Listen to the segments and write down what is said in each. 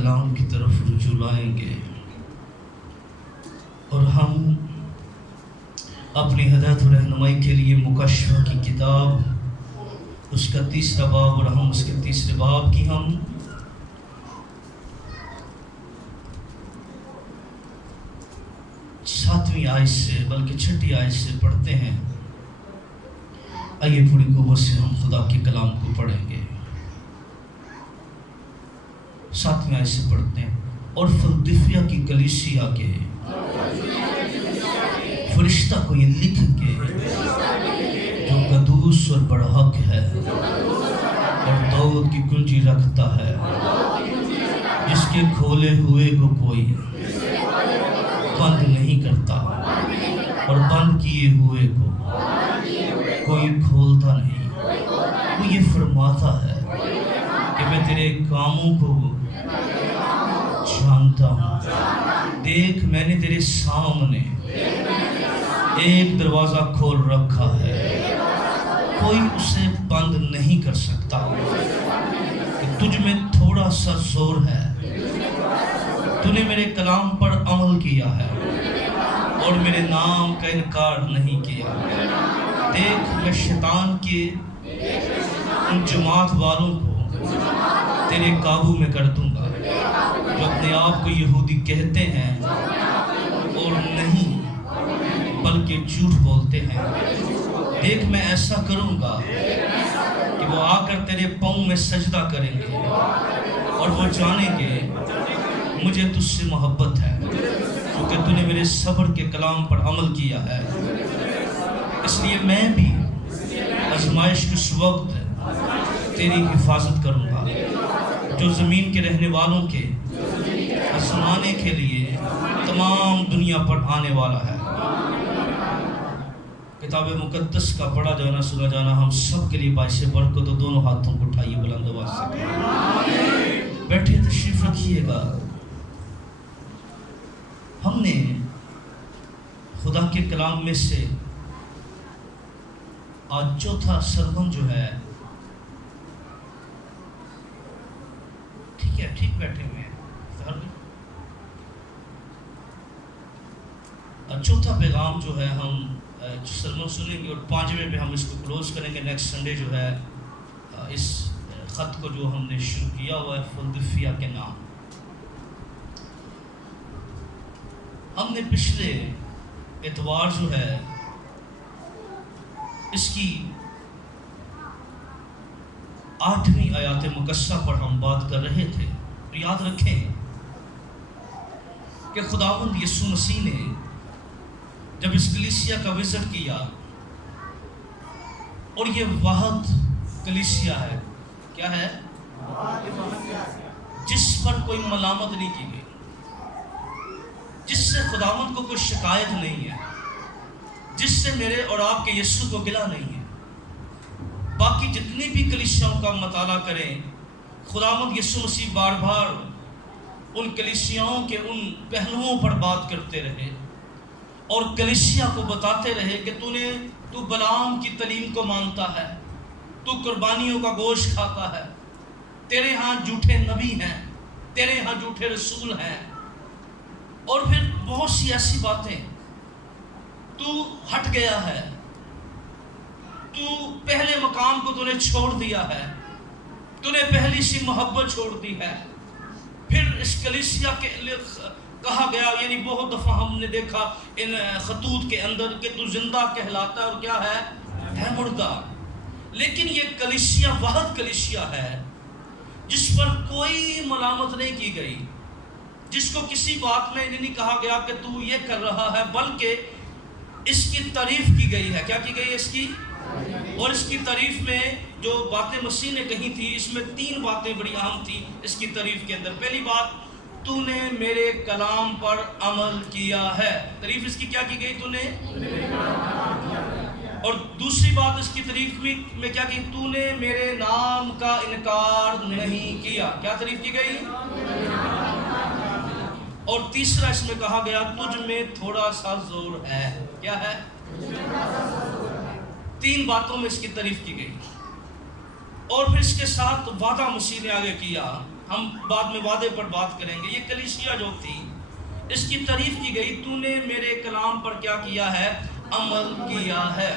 کلام کی طرف رجوع لائیں گے اور ہم اپنی ہدایت و رہنمائی کے لیے مکاشفہ کی کتاب اس کا تیسرا باب اور ہم اس کے تیسرے باب کی ہم ساتویں آیت سے بلکہ چھٹی آیت سے پڑھتے ہیں۔ آئیے پوری قوت سے ہم خدا کے کلام کو پڑھیں گے۔ ساتویں آیت سے پڑھتے ہیں۔ اور فلدلفیا کی کلیسیا کے فرشتہ کو یہ لکھ کے جو قدوس اور برحق ہے اور داؤد کی کنجی رکھتا ہے، جس کے کھولے ہوئے کو کوئی بند نہیں کرتا اور بند کیے ہوئے کو کوئی کھولتا نہیں۔ وہ یہ فرماتا ہے کہ میں تیرے کاموں کو جانتا ہوں۔ دیکھ، میں نے تیرے سامنے ایک دروازہ کھول رکھا ہے، کوئی اسے بند نہیں کر سکتا۔ کہ تجھ میں تھوڑا سا زور ہے، تو نے میرے کلام پر عمل کیا ہے اور میرے نام کا انکار نہیں کیا۔ دیکھ، میں شیطان کے ان جماعت والوں کو تیرے قابو میں کر دوں گا جو اپنے آپ کو یہودی کہتے ہیں اور نہیں بلکہ جھوٹ بولتے ہیں۔ دیکھ، میں ایسا کروں گا کہ وہ آ کر تیرے پاؤں میں سجدہ کریں گے اور وہ جانیں گے مجھے تجھ سے محبت ہے، کیونکہ تو نے میرے صبر کے کلام پر عمل کیا ہے۔ اس لیے میں بھی آزمائش کے اس وقت تیری حفاظت کروں گا جو زمین کے رہنے والوں کے آزمانے کے لیے تمام دنیا پر آنے والا ہے۔ کتاب مقدس کا پڑھا جانا سنا جانا ہم سب کے لیے باعث برکت ہو۔ دونوں ہاتھوں کو اٹھائیے بلند آواز سے، بیٹھے تشریف رکھیے گا۔ ہم نے خدا کے کلام میں سے آج چوتھا سرمن جو ہے، ٹھیک ہے، ٹھیک بیٹھے ہوئے ہیں، چوتھا پیغام جو ہے ہم سرمن سنیں گے اور پانچویں پہ ہم اس کو کلوز کریں گے۔ نیکسٹ سنڈے جو ہے اس خط کو جو ہم نے شروع کیا ہوا ہے فلدلفیا کے نام، ہم نے پچھلے اتوار جو ہے اس کی 8ویں آیات مقدسہ پر ہم بات کر رہے تھے۔ یاد رکھیں کہ خداوند یسوع مسیح نے جب اس کلیسیا کا وزٹ کیا، اور یہ واحد کلیسیا ہے، کیا ہے؟ جس پر کوئی ملامت نہیں کی گئی، جس سے خداوند کو کوئی شکایت نہیں ہے، جس سے میرے اور آپ کے یسوع کو گلہ نہیں ہے۔ باقی جتنی بھی کلیسیاؤں کا مطالعہ کریں، خداوند یسوع مسیح بار بار ان کلیسیاؤں کے ان پہلوؤں پر بات کرتے رہے اور کلیسیا کو بتاتے رہے کہ تو بلعام کی تعلیم کو مانتا ہے، تو قربانیوں کا گوشت کھاتا ہے، تیرے ہاں جھوٹے نبی ہیں، تیرے ہاں جھوٹے رسول ہیں، اور پھر بہت سی ایسی باتیں، تو ہٹ گیا ہے، تو پہلے مقام کو تو نے چھوڑ دیا ہے، تو نے پہلی سی محبت چھوڑ دی ہے۔ پھر اس کلیسیا کے لیے کہا گیا، یعنی بہت دفعہ ہم نے دیکھا ان خطوط کے اندر کہ تو زندہ کہلاتا ہے اور کیا ہے مردہ۔ لیکن یہ کلیسیا واحد کلیسیا ہے جس پر کوئی ملامت نہیں کی گئی، جس کو کسی بات میں نہیں کہا گیا کہ تو یہ کر رہا ہے، بلکہ اس کی تعریف کی گئی ہے۔ کیا کی گئی ہے اس کی؟ اور اس کی تعریف میں جو باتیں مسیح نے کہی تھی، اس میں 3 باتیں بڑی اہم تھی اس کی تعریف کے اندر۔ پہلی بات، تو نے میرے کلام پر عمل کیا ہے۔ تعریف اس کی کیا کی گئی؟ تو نے۔ اور دوسری بات اس کی تعریف میں کیا کی؟ تو نے میرے نام کا انکار نہیں کیا۔ کیا تعریف کی گئی؟ اور تیسرا اس میں کہا گیا، تجھ میں تھوڑا سا زور ہے۔ کیا ہے؟ 3 باتوں میں اس کی تعریف کی گئی۔ اور پھر اس کے ساتھ وعدہ مسیح نے آگے کیا، ہم بعد میں وعدے پر بات کریں گے. یہ کلیسیا جو تھی اس کی تعریف کی گئی, تو نے میرے کلام پر کیا کیا ہے؟ عمل کیا ہے.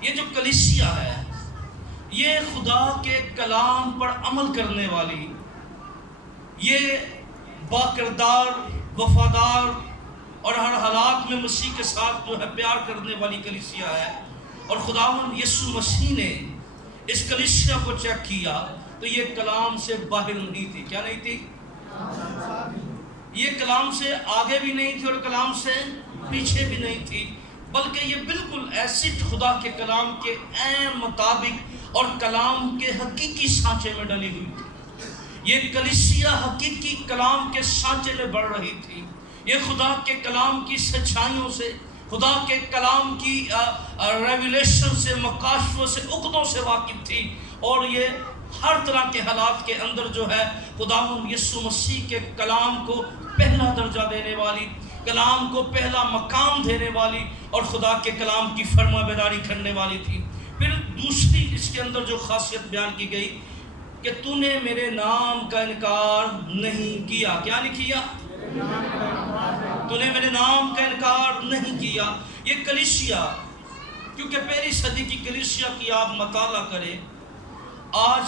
یہ جو کلیسیا ہے یہ خدا کے کلام پر عمل کرنے والی, یہ باکردار, وفادار اور ہر حالات میں مسیح کے ساتھ جو ہے پیار کرنے والی کلیسیا ہے. اور خداوند یسوع مسیح نے اس کلیسیا کو چیک کیا تو یہ کلام سے باہر نہیں تھی. کیا نہیں تھی؟ یہ کلام سے آگے بھی نہیں تھی اور کلام سے پیچھے بھی نہیں تھی, بلکہ یہ بالکل ایسٹ خدا کے کلام کے عین مطابق اور کلام کے حقیقی سانچے میں ڈلی ہوئی تھی. یہ کلیسیا حقیقی کلام کے سانچے میں بڑھ رہی تھی. یہ خدا کے کلام کی سچائیوں سے, خدا کے کلام کی ریویلیشن سے, مکاشفوں سے, عقدوں سے واقف تھی. اور یہ ہر طرح کے حالات کے اندر جو ہے خداوند یسوع مسیح کے کلام کو پہلا درجہ دینے والی, کلام کو پہلا مقام دینے والی اور خدا کے کلام کی فرما برداری کرنے والی تھی. پھر دوسری اس کے اندر جو خاصیت بیان کی گئی کہ تو نے میرے نام کا انکار نہیں کیا. کیا نہیں کیا؟ تو نے میرے نام کا انکار نہیں کیا. یہ کلیسیا, کیونکہ پہلی صدی کی کلیسیا کی آپ مطالعہ کریں, آج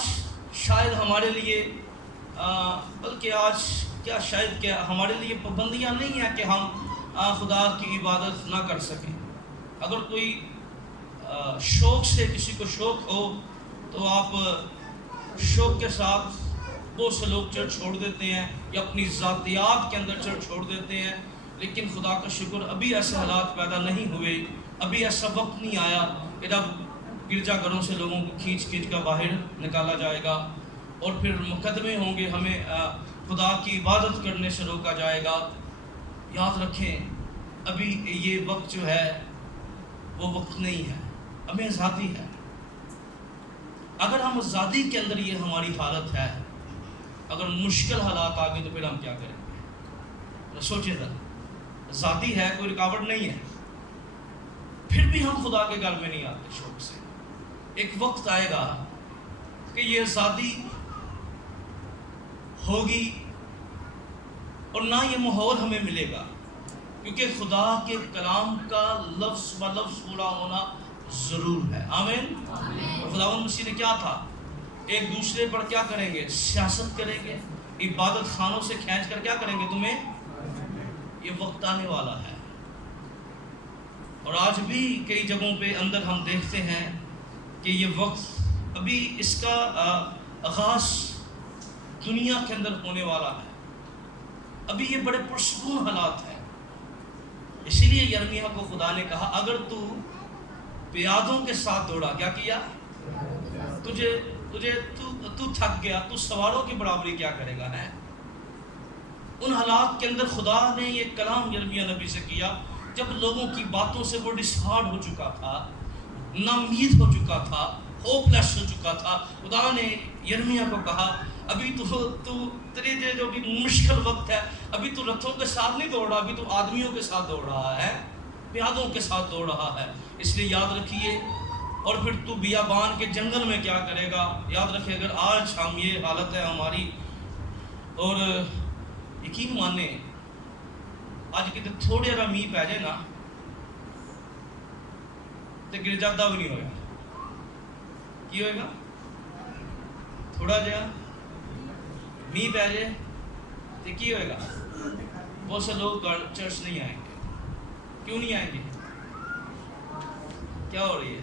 شاید ہمارے لیے بلکہ آج کیا شاید کہ ہمارے لیے پابندیاں نہیں ہیں کہ ہم خدا کی عبادت نہ کر سکیں. اگر کوئی شوق سے کسی کو شوق ہو تو آپ شوق کے ساتھ بہت سے لوگ چرچ چھوڑ دیتے ہیں یا اپنی ذاتیات کے اندر چرچ چھوڑ دیتے ہیں. لیکن خدا کا شکر ابھی ایسے حالات پیدا نہیں ہوئے, ابھی ایسا وقت نہیں آیا کہ جب گرجا گھروں سے لوگوں کو کھینچ کر باہر نکالا جائے گا اور پھر مقدمے ہوں گے, ہمیں خدا کی عبادت کرنے سے روکا جائے گا. یاد رکھیں ابھی یہ وقت جو ہے وہ وقت نہیں ہے, ہمیں آزادی ہے. اگر ہم آزادی کے اندر یہ ہماری حالت ہے, اگر مشکل حالات آ گئے تو پھر ہم کیا کریں گے؟ سوچیں ذرا, آزادی ہے, کوئی رکاوٹ نہیں ہے, پھر بھی ہم خدا کے گھر میں نہیں آتے شوق سے. ایک وقت آئے گا کہ یہ آزادی ہوگی اور نہ یہ ماحول ہمیں ملے گا, کیونکہ خدا کے کلام کا لفظ ب لفظ پورا ہونا ضرور ہے. آمین. اور خداوند مسیح نے کیا تھا, ایک دوسرے پر کیا کریں گے؟ سیاست کریں گے, عبادت خانوں سے کھینچ کر کیا کریں گے تمہیں. یہ وقت آنے والا ہے. اور آج بھی کئی جگہوں پہ اندر ہم دیکھتے ہیں کہ یہ وقت ابھی اس کا آغاز دنیا کے اندر ہونے والا ہے. ابھی یہ بڑے پرسکون حالات ہیں. اسی لیے یرمیہ کو خدا نے کہا اگر تو پیادوں کے ساتھ دوڑا, کیا کیا, تو تھک گیا, تو سواروں کی برابری کیا کرے گا ہے. ان حالات کے اندر خدا نے یہ کلام یرمیہ نبی سے کیا جب لوگوں کی باتوں سے وہ ڈسہارڈ ہو چکا تھا, ناامید ہو چکا تھا, ہوپ لیس ہو چکا تھا. خدا نے یرمیہ کو کہا ابھی تو تیرے جو بھی مشکل وقت ہے, ابھی تو رتھوں کے ساتھ نہیں دوڑ رہا, ابھی تو آدمیوں کے ساتھ دوڑ رہا ہے, پیادوں کے ساتھ دوڑ رہا ہے. اس لیے یاد رکھیے. اور پھر تو بیابان کے جنگل میں کیا کرے گا. یاد رکھیں اگر آج ہم یہ حالت ہے ہماری, اور یقین مانے آج کتنے تھوڑے اگر میہ پہ جائے نا تو گرجادہ بھی نہیں ہوگا. کی ہوئے گا؟ تھوڑا جہا میہ پہ جائے تو کی ہوئے گا؟ بہت سے لوگ چرچ نہیں آئیں گے. کیوں نہیں آئیں گے؟ کیا ہو رہی ہے؟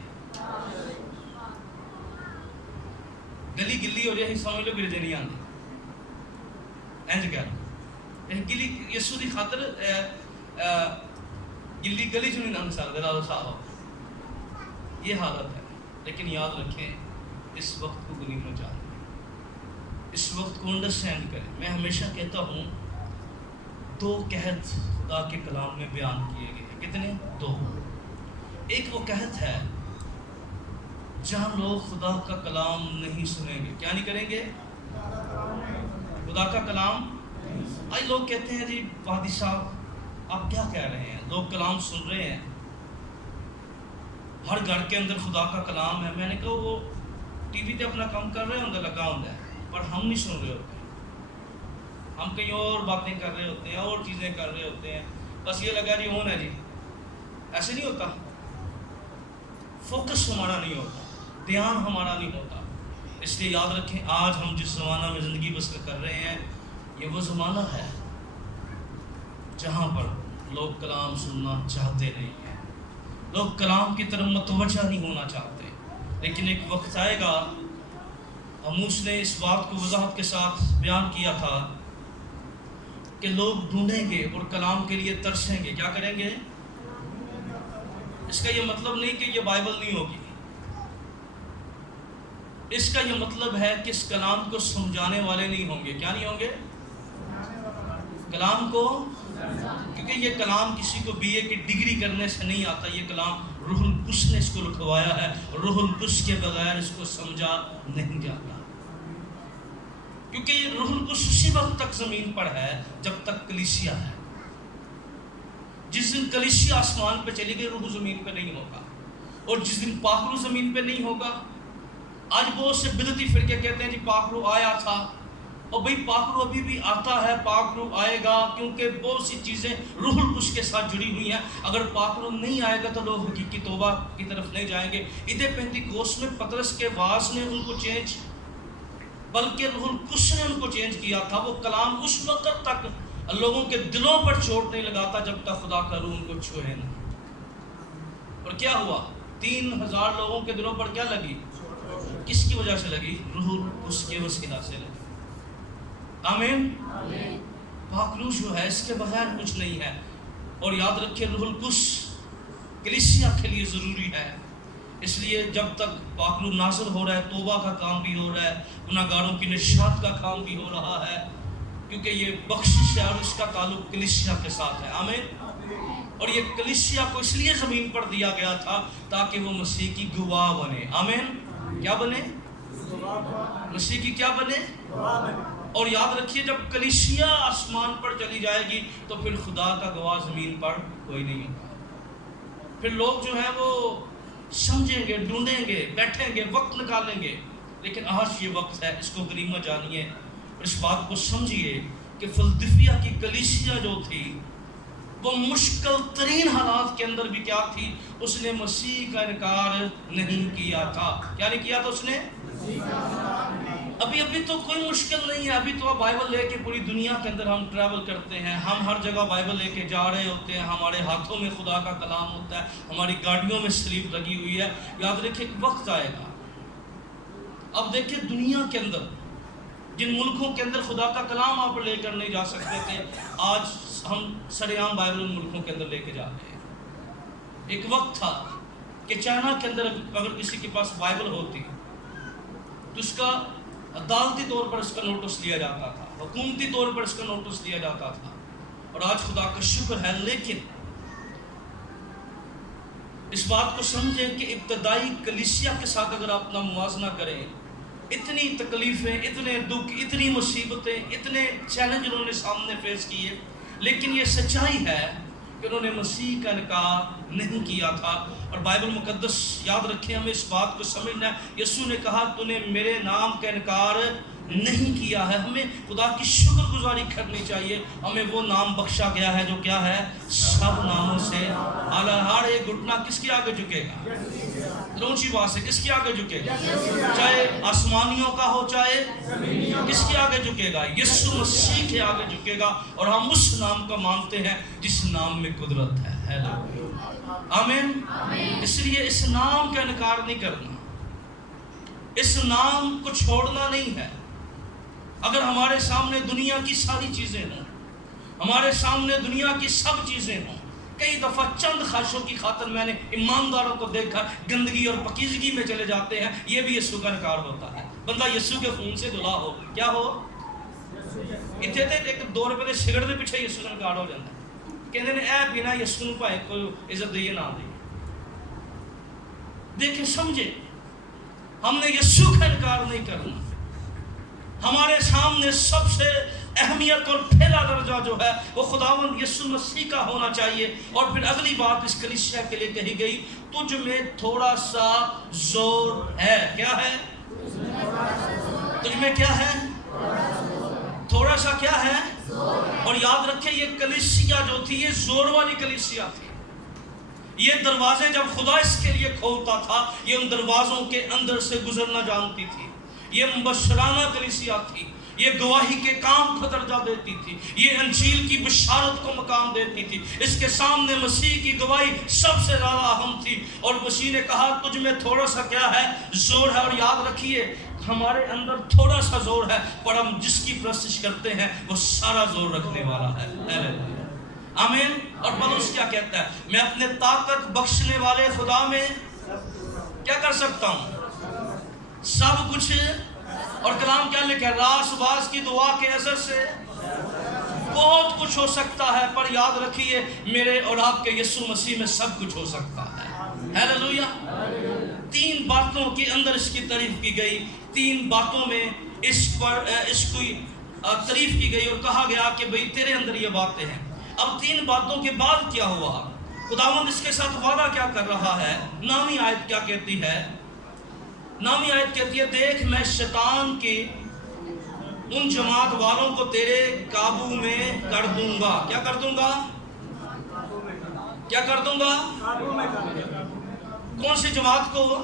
گلی گلی ہو جائے, سمجھ لو گرجے نہیں آتے. اینج کہہ رہا گلی یسو دی خاطر گلی گلی چ نہیں لنگ سکتے. لالو صاحب یہ حالت ہے. لیکن یاد رکھیں اس وقت کو غنیمت جانیں, اس وقت کو انڈرسٹینڈ کریں. میں ہمیشہ کہتا ہوں 2 قحط خدا کے کلام میں بیان کیے گئے ہیں. کتنے؟ 2. ایک وہ قحط ہے جہاں لوگ خدا کا کلام نہیں سنیں گے. کیا نہیں کریں گے؟ خدا کا کلام. آج لوگ کہتے ہیں جی وادی صاحب آپ کیا کہہ رہے ہیں, لوگ کلام سن رہے ہیں, ہر گھر کے اندر خدا کا کلام ہے. میں نے کہا وہ ٹی وی پہ اپنا کام کر رہے ہوں گے, لگا ہوں گے, پر ہم نہیں سن رہے ہوتے. ہم کہیں اور باتیں کر رہے ہوتے ہیں، اور چیزیں کر رہے ہوتے ہیں، بس یہ لگا جی ہونا جی، ایسے نہیں ہوتا. فوکس ہمارا نہیں ہوتا، دھیان ہمارا نہیں ہوتا. اس لیے یاد رکھیں، آج ہم جس زمانہ میں زندگی بسر کر رہے ہیں، یہ وہ زمانہ ہے جہاں پر لوگ کلام سننا چاہتے نہیں ہیں، لوگ کلام کی طرف متوجہ نہیں ہونا چاہتے. لیکن ایک وقت آئے گا، آموس نے اس بات کو وضاحت کے ساتھ بیان کیا تھا کہ لوگ ڈھونڈیں گے اور کلام کے لیے ترسیں گے. کیا کریں گے؟ اس کا یہ مطلب نہیں کہ یہ بائبل نہیں ہوگی، اس کا یہ مطلب ہے کہ اس کلام کو سمجھانے والے نہیں ہوں گے. کیا نہیں ہوں گے؟ کلام کو، کیونکہ یہ کلام کسی کو بی اے کی ڈگری کرنے سے نہیں آتا. یہ کلام روح القدس نے اس کو لکھوایا ہے، روح القدس کے بغیر اس کو سمجھا نہیں جاتا. کیونکہ یہ روح القدس اسی وقت تک زمین پر ہے جب تک کلیسیا ہے. جس دن کلیسیا آسمان پہ چلی گئی، روح زمین پہ نہیں ہوگا. اور جس دن پاک روح زمین پہ نہیں ہوگا، آج بہت سے بدعتی فرقے کہتے ہیں جی پاک روح آیا تھا، اور بھئی پاک روح ابھی بھی آتا ہے، پاک روح آئے گا، کیونکہ بہت سی چیزیں روح القدس کے ساتھ جڑی ہوئی ہیں. اگر پاک روح نہیں آئے گا تو لوگ حقیقی توبہ کی طرف نہیں جائیں گے. عید پینتیکوست میں پطرس کے واعظ نے ان کو چینج، بلکہ روح القدس نے ان کو چینج کیا تھا. وہ کلام اس وقت تک لوگوں کے دلوں پر چوٹ نہیں لگاتا جب تک خدا کا روح ان کو چھوئے نہ. اور کیا ہوا؟ 3000 لوگوں کے دلوں پر کیا لگی؟ کس کی وجہ سے لگی؟ روح القدس کے وسیلہ سے لگی. آمین. پاک روح جو ہے اس کے بغیر کچھ نہیں ہے. اور یاد رکھیں، روح القدس کلیسیا کے لیے ضروری ہے. اس لیے جب تک پاک روح نازل ہو رہا ہے، توبہ کا کام بھی ہو رہا ہے، گناہ گاروں کی نجات کا کام بھی ہو رہا ہے، کیونکہ یہ بخشش ہے اور اس کا تعلق کلیسیا کے ساتھ ہے. آمین. اور یہ کلیسیا کو اس لیے زمین پر دیا گیا تھا تاکہ وہ مسیح کی گواہ بنے. آمین. کیا بنے؟ مسیح کی کیا بنے؟ اور یاد رکھیے، جب کلیسیا آسمان پر چلی جائے گی تو پھر خدا کا گواہ زمین پر کوئی نہیں ہوگا. پھر لوگ جو ہیں وہ سمجھیں گے، ڈھونڈیں گے، بیٹھیں گے، وقت نکالیں گے. لیکن آج یہ وقت ہے، اس کو غنیمت جانیے اور اس بات کو سمجھیے کہ فلدلفیا کی کلیسیا جو تھی وہ مشکل ترین حالات کے اندر بھی کیا تھی؟ اس نے مسیح کا انکار نہیں کیا تھا. کیا نہیں کیا تھا اس نے؟ ابھی تو کوئی مشکل نہیں ہے. ابھی تو آپ بائبل لے کے پوری دنیا کے اندر ہم ٹریول کرتے ہیں، ہم ہر جگہ بائبل لے کے جا رہے ہوتے ہیں، ہمارے ہاتھوں میں خدا کا کلام ہوتا ہے، ہماری گاڑیوں میں سلیپ لگی ہوئی ہے. یاد رکھیں، ایک وقت آئے گا. اب دیکھیں دنیا کے اندر جن ملکوں کے اندر خدا کا کلام آپ لے کر نہیں جا سکتے تھے، آج ہم سرے عام بائبل ان ملکوں کے اندر لے کے جا رہے ہیں. ایک وقت تھا کہ چائنا کے اندر اگر کسی کے پاس بائبل ہوتی تو اس کا عدالتی طور پر اس کا نوٹس لیا جاتا تھا، حکومتی طور پر اس کا نوٹس لیا جاتا تھا. اور آج خدا کا شکر ہے. لیکن اس بات کو سمجھیں کہ ابتدائی کلیسیا کے ساتھ اگر آپ اپنا موازنہ کریں، اتنی تکلیفیں، اتنے دکھ، اتنی مصیبتیں، اتنے چیلنج انہوں نے سامنے فیس کیے، لیکن یہ سچائی ہے کہ انہوں نے مسیح کا انکار نہیں کیا تھا. اور بائبل مقدس یاد رکھیں، ہمیں اس بات کو سمجھنا ہے. یسوع نے کہا تو نے میرے نام کا انکار نہیں کیا ہے. ہمیں خدا کی شکر گزاری کرنی چاہیے. ہمیں وہ نام بخشا گیا ہے جو کیا ہے؟ سب ناموں سے اعلیٰ. ہر ایک گھٹنا کس کے آگے جھکے گا؟ اونچی بات سے کس کے آگے جھکے گا؟ چاہے آسمانیوں کا ہو، چاہے کس کے آگے جھکے گا؟ یسوع مسیح کے آگے جھکے گا. اور ہم اس نام کو مانتے ہیں جس نام میں قدرت ہے. آمین. اس لیے اس نام کا انکار نہیں کرنا، اس نام کو چھوڑنا نہیں ہے. اگر ہمارے سامنے دنیا کی ساری چیزیں ہوں، ہمارے سامنے دنیا کی سب چیزیں ہوں، کئی دفعہ چند خواہشوں کی خاطر میں نے ایمانداروں کو دیکھا گندگی اور پاکیزگی میں چلے جاتے ہیں. یہ بھی یسوع کا انکار ہوتا ہے. بندہ یسوع کے خون سے دھلا ہو، کیا ہو؟ اتنے ایک 2 روپے کے سگرٹ کے پیچھے یسوع کا انکار ہو جاتا ہے. کہتے ہیں اے پینا یسوع نوں بھائی کوئی عزت دئیے نہ دئیے. دیکھیں سمجھے، ہم نے یسوع کا انکار نہیں کرنا. ہمارے سامنے سب سے اہمیت اور پہلا درجہ جو ہے وہ خداوند یسوع مسیح کا ہونا چاہیے. اور پھر اگلی بات اس کلیسیا کے لیے کہی گئی، تجھ میں تھوڑا سا زور ہے. کیا ہے؟ تجھ میں کیا ہے؟ تھوڑا سا کیا ہے؟ اور یاد رکھیں یہ کلیسیا جو تھی یہ زور والی کلیسیا تھی. یہ دروازے جب خدا اس کے لیے کھولتا تھا یہ ان دروازوں کے اندر سے گزرنا جانتی تھی. یہ مبشرانہ کلیسیا تھی. یہ گواہی کے کام کو درجہ دیتی تھی. یہ انجیل کی بشارت کو مقام دیتی تھی. اس کے سامنے مسیح کی گواہی سب سے زیادہ اہم تھی. اور مسیح نے کہا تجھ میں تھوڑا سا کیا ہے؟ زور ہے. اور یاد رکھیے ہمارے اندر تھوڑا سا زور ہے پر ہم جس کی پرستش کرتے ہیں وہ سارا زور رکھنے والا ہے. آمین. اور پولس کیا کہتا ہے؟ میں اپنے طاقت بخشنے والے خدا میں کیا کر سکتا ہوں؟ سب کچھ. اور کلام کیا لکھا ہے؟ راس باز کی دعا کے اثر سے بہت کچھ ہو سکتا ہے. پر یاد رکھیے میرے اور آپ کے یسوع مسیح میں سب کچھ ہو سکتا ہے. ہیلیلویا. 3 باتوں کے اندر اس کی تعریف کی گئی. 3 باتوں میں اس کی تعریف کی گئی اور کہا گیا کہ بھئی تیرے اندر یہ باتیں ہیں. اب 3 باتوں کے بعد کیا ہوا؟ خداوند اس کے ساتھ وعدہ کیا کر رہا ہے؟ نامی آیت کیا کہتی ہے؟ نامی آیت کہتی ہے دیکھ میں شیطان کی ان جماعت والوں کو تیرے قابو میں کر دوں گا. کیا کر دوں گا؟ کیا کر دوں گا؟ کون سی جماعت کو؟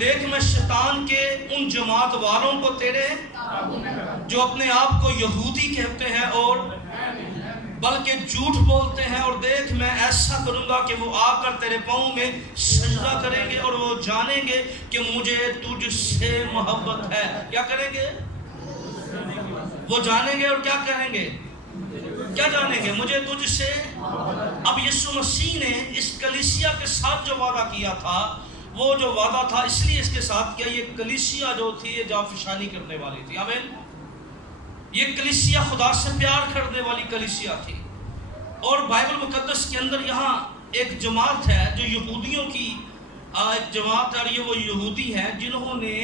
دیکھ میں شیطان کے ان جماعت والوں کو تیرے جو اپنے آپ کو یہودی کہتے ہیں اور بلکہ جھوٹ بولتے ہیں. اور دیکھ میں ایسا کروں گا کہ وہ آ کر تیرے پاؤں میں سجدہ کریں گے اور وہ جانیں گے کہ مجھے تجھ سے محبت ہے. کیا کریں گے؟ وہ جانیں گے. اور کیا کہیں گے؟ کیا جانیں گے؟ مجھے تجھ سے. اب یسوع مسیح نے اس کلیسیا کے ساتھ جو وعدہ کیا تھا وہ جو وعدہ تھا اس لیے اس کے ساتھ کیا. یہ کلیسیا جو تھی یہ جافشانی کرنے والی تھی. آمین. یہ کلیسیا خدا سے پیار کرنے والی کلیسیا تھی. اور بائبل مقدس کے اندر یہاں ایک جماعت ہے جو یہودیوں کی ایک جماعت ہے. اور یہ وہ یہودی ہیں جنہوں نے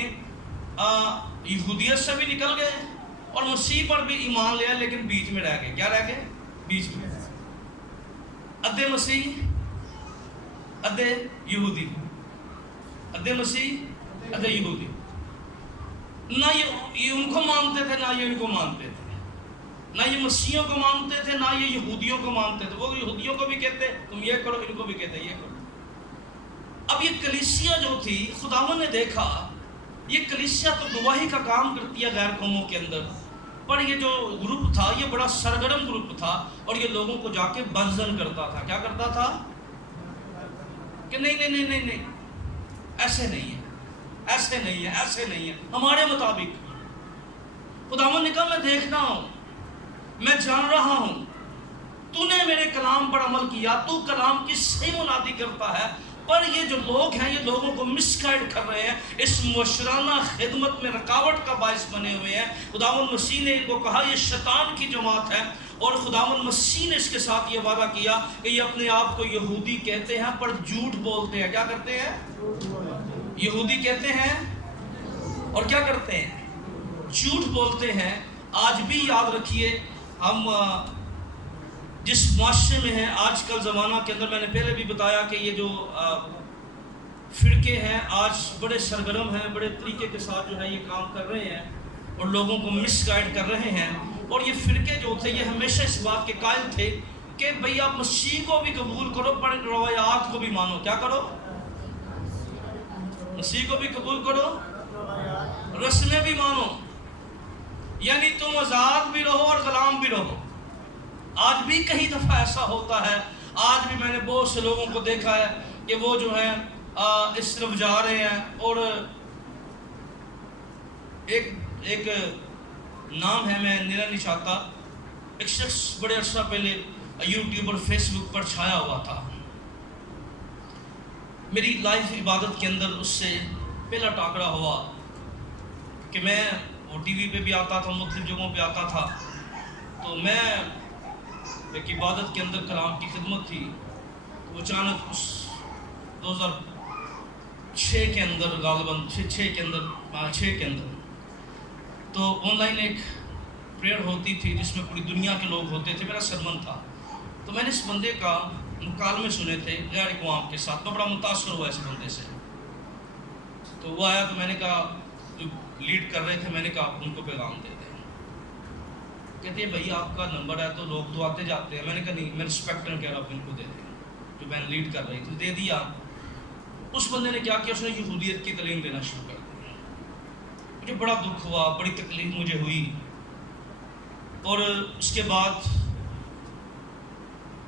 یہودیت سے بھی نکل گئے اور مسیح پر بھی ایمان لیا لیکن بیچ میں رہ گئے. کیا رہ گئے؟ بیچ میں. ادھے مسیح ادھے یہودی. ادھے مسیح ادھے یہودی. نہ یہ ان کو مانتے تھے نہ یہ ان کو مانتے تھے. نہ یہ مسیحوں کو مانتے تھے نہ یہ یہودیوں کو مانتے تھے. وہ یہودیوں کو بھی کہتے تم یہ کرو ان کو بھی کہتے یہ کرو. اب یہ کلیسیا جو تھی خداوند نے دیکھا یہ کلیسیا تو گواہی کا کام کرتی ہے غیر قوموں کے اندر پر یہ جو گروپ تھا یہ بڑا سرگرم گروپ تھا اور یہ لوگوں کو جا کے بدزن کرتا تھا. کیا کرتا تھا؟ کہ نہیں نہیں نہیں نہیں نہیں ایسے نہیں ہے ایسے نہیں ہے ایسے نہیں ہے ہمارے مطابق. خداوند نے کہا میں دیکھتا ہوں میں جان رہا ہوں تو نے میرے کلام پر عمل کیا. تو کلام کی صحیح منادی کرتا ہے پر یہ جو لوگ ہیں یہ لوگوں کو مس گائیڈ کر رہے ہیں. اس مشرانہ خدمت میں رکاوٹ کا باعث بنے ہوئے ہیں. خداوند مسیح نے ان کو کہا یہ شیطان کی جماعت ہے. اور خداوند مسیح نے اس کے ساتھ یہ وعدہ کیا کہ یہ اپنے آپ کو یہودی کہتے ہیں پر جھوٹ بولتے ہیں. کیا کرتے ہیں؟ یہودی کہتے ہیں اور کیا کرتے ہیں؟ جھوٹ بولتے ہیں. آج بھی یاد رکھیے ہم جس معاشرے میں ہیں آج کل زمانہ کے اندر میں نے پہلے بھی بتایا کہ یہ جو فرقے ہیں آج بڑے سرگرم ہیں بڑے طریقے کے ساتھ جو ہے یہ کام کر رہے ہیں اور لوگوں کو مس گائیڈ کر رہے ہیں. اور یہ فرقے جو تھے یہ ہمیشہ اس بات کے قائل تھے کہ بھئی آپ مسیح کو بھی قبول کرو پر روایات کو بھی مانو. کیا کرو؟ مسیح کو بھی قبول کرو رسمیں بھی مانو. یعنی تم آزاد بھی رہو اور غلام بھی رہو. آج بھی کئی دفعہ ایسا ہوتا ہے. آج بھی میں نے بہت سے لوگوں کو دیکھا ہے کہ وہ جو ہیں اس طرف جا رہے ہیں اور ایک نام ہے میں لینا نہیں چاہتا. ایک شخص بڑے عرصہ پہلے یوٹیوب اور فیس بک پر چھایا ہوا تھا. میری لائف عبادت کے اندر اس سے پہلا ٹاکرا ہوا کہ میں وہ ٹی وی پہ بھی آتا تھا مختلف جگہوں پہ آتا تھا. تو میں ایک عبادت کے اندر کلام کی خدمت تھی. تو اچانک اس 2006 کے اندر غالباً 6 کے اندر تو آن لائن ایک پریئر ہوتی تھی جس میں پوری دنیا کے لوگ ہوتے تھے. میرا سرمن تھا تو میں نے اس بندے کا مکالمے سنے تھے غیر اقوام کے ساتھ. میں بڑا متاثر ہوا اس بندے سے. تو وہ آیا تو میں نے کہا جو لیڈ کر رہے تھے میں نے کہا ان کو پیغام دے دیں کہتے ہیں بھائی آپ کا نمبر ہے تو لوگ تو آتے جاتے ہیں. میں نے کہا نہیں, میں رسپیکٹ نہیں کہہ رہا, آپ ان کو دے دیں. جو بہن لیڈ کر رہی تھی دے دیا. اس بندے نے کیا کیا, اس نے یہودیت کی تعلیم دینا شروع کر دی. مجھے بڑا دکھ ہوا, بڑی تکلیف مجھے ہوئی. اور اس کے بعد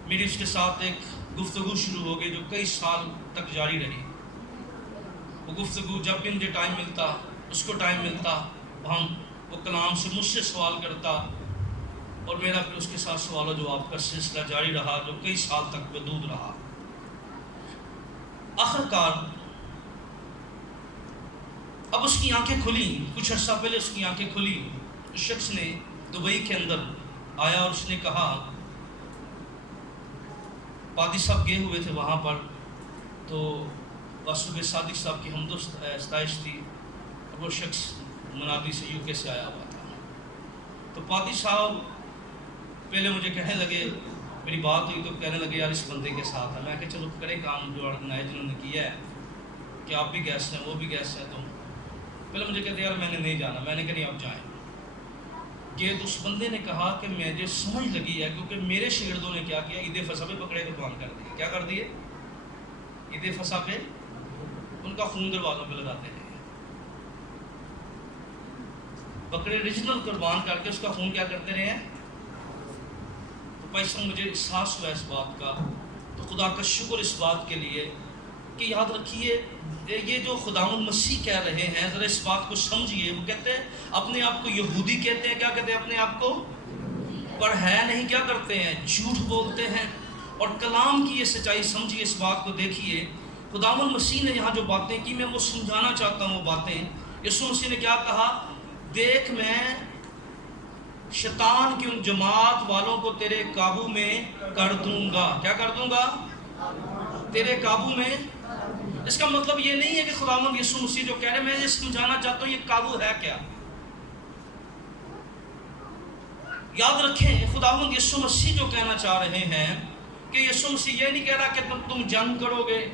میری اس کے ساتھ ایک گفتگو شروع ہو گئی جو کئی سال تک جاری رہی. وہ گفتگو جب بھی مجھے ٹائم ملتا, اس کو ٹائم ملتا, وہ کلام سے مجھ سے سوال کرتا, اور میرا پھر اس کے ساتھ سوال و جواب کا سلسلہ جاری رہا جو کئی سال تک محدود رہا. آخرکار اب اس کی آنکھیں کھلی, کچھ عرصہ پہلے اس کی آنکھیں کھلی. اس شخص نے دبئی کے اندر آیا اور اس نے کہا, پادری صاحب گئے ہوئے تھے وہاں پر, تو صبح صادق صاحب کی حمد و ستائش تھی, اور وہ شخص منادی سے UK سے آیا ہوا تھا. تو پادری صاحب پہلے مجھے کہنے لگے, میری بات ہوئی تو کہنے لگے یار اس بندے کے ساتھ ہے. میں کہ چلو کرے کام جو آرگنائز جنہوں نے کیا ہے, کہ آپ بھی گیسٹ ہیں وہ بھی گیسٹ ہیں. تو پہلے مجھے کہتے یار میں نے نہیں جانا. میں نے کہا نہیں آپ جائیں. کہ اس بندے نے کہا کہ مجھے سمجھ لگی ہے, کیونکہ میرے شاگردوں نے کیا کیا, عید فصح پہ پکڑے قربان کر دیے. کیا کر دیے؟ عید فصح پہ ان کا خون دروازوں پہ لگاتے ہیں. بکرے ریجنل قربان کر کے اس کا خون کیا کرتے رہے ہیں. تو پیسہ مجھے احساس ہوا اس بات کا, تو خدا کا شکر اس بات کے لیے کہ یاد رکھیے یہ جو خداوند مسیح کہہ رہے ہیں, ذرا اس بات کو سمجھیے. وہ کہتے ہیں اپنے آپ کو یہودی کہتے ہیں. کیا کہتے ہیں اپنے آپ کو؟ پر ہے نہیں, کیا کرتے ہیں, جھوٹ بولتے ہیں. اور کلام کی یہ سچائی سمجھیے, اس بات کو دیکھیے. خداوند مسیح نے یہاں جو باتیں کی, میں وہ سمجھانا چاہتا ہوں. وہ باتیں یسوع مسیح نے کیا کہا, دیکھ میں شیطان کی ان جماعت والوں کو تیرے قابو میں کر دوں گا. کیا کر دوں گا؟ تیرے قابو میں. اس کا مطلب یہ نہیں ہے کہ خداوند یسوع مسیح جو کہہ رہے ہیں, میں یہ سمجھانا چاہتا ہوں یہ قابو ہے کیا. یاد رکھیں خداوند یسوع مسیح جو کہنا چاہ رہے ہیں کہ یسوع مسیح یہ نہیں کہہ رہا کہ تم جنگ کرو گے.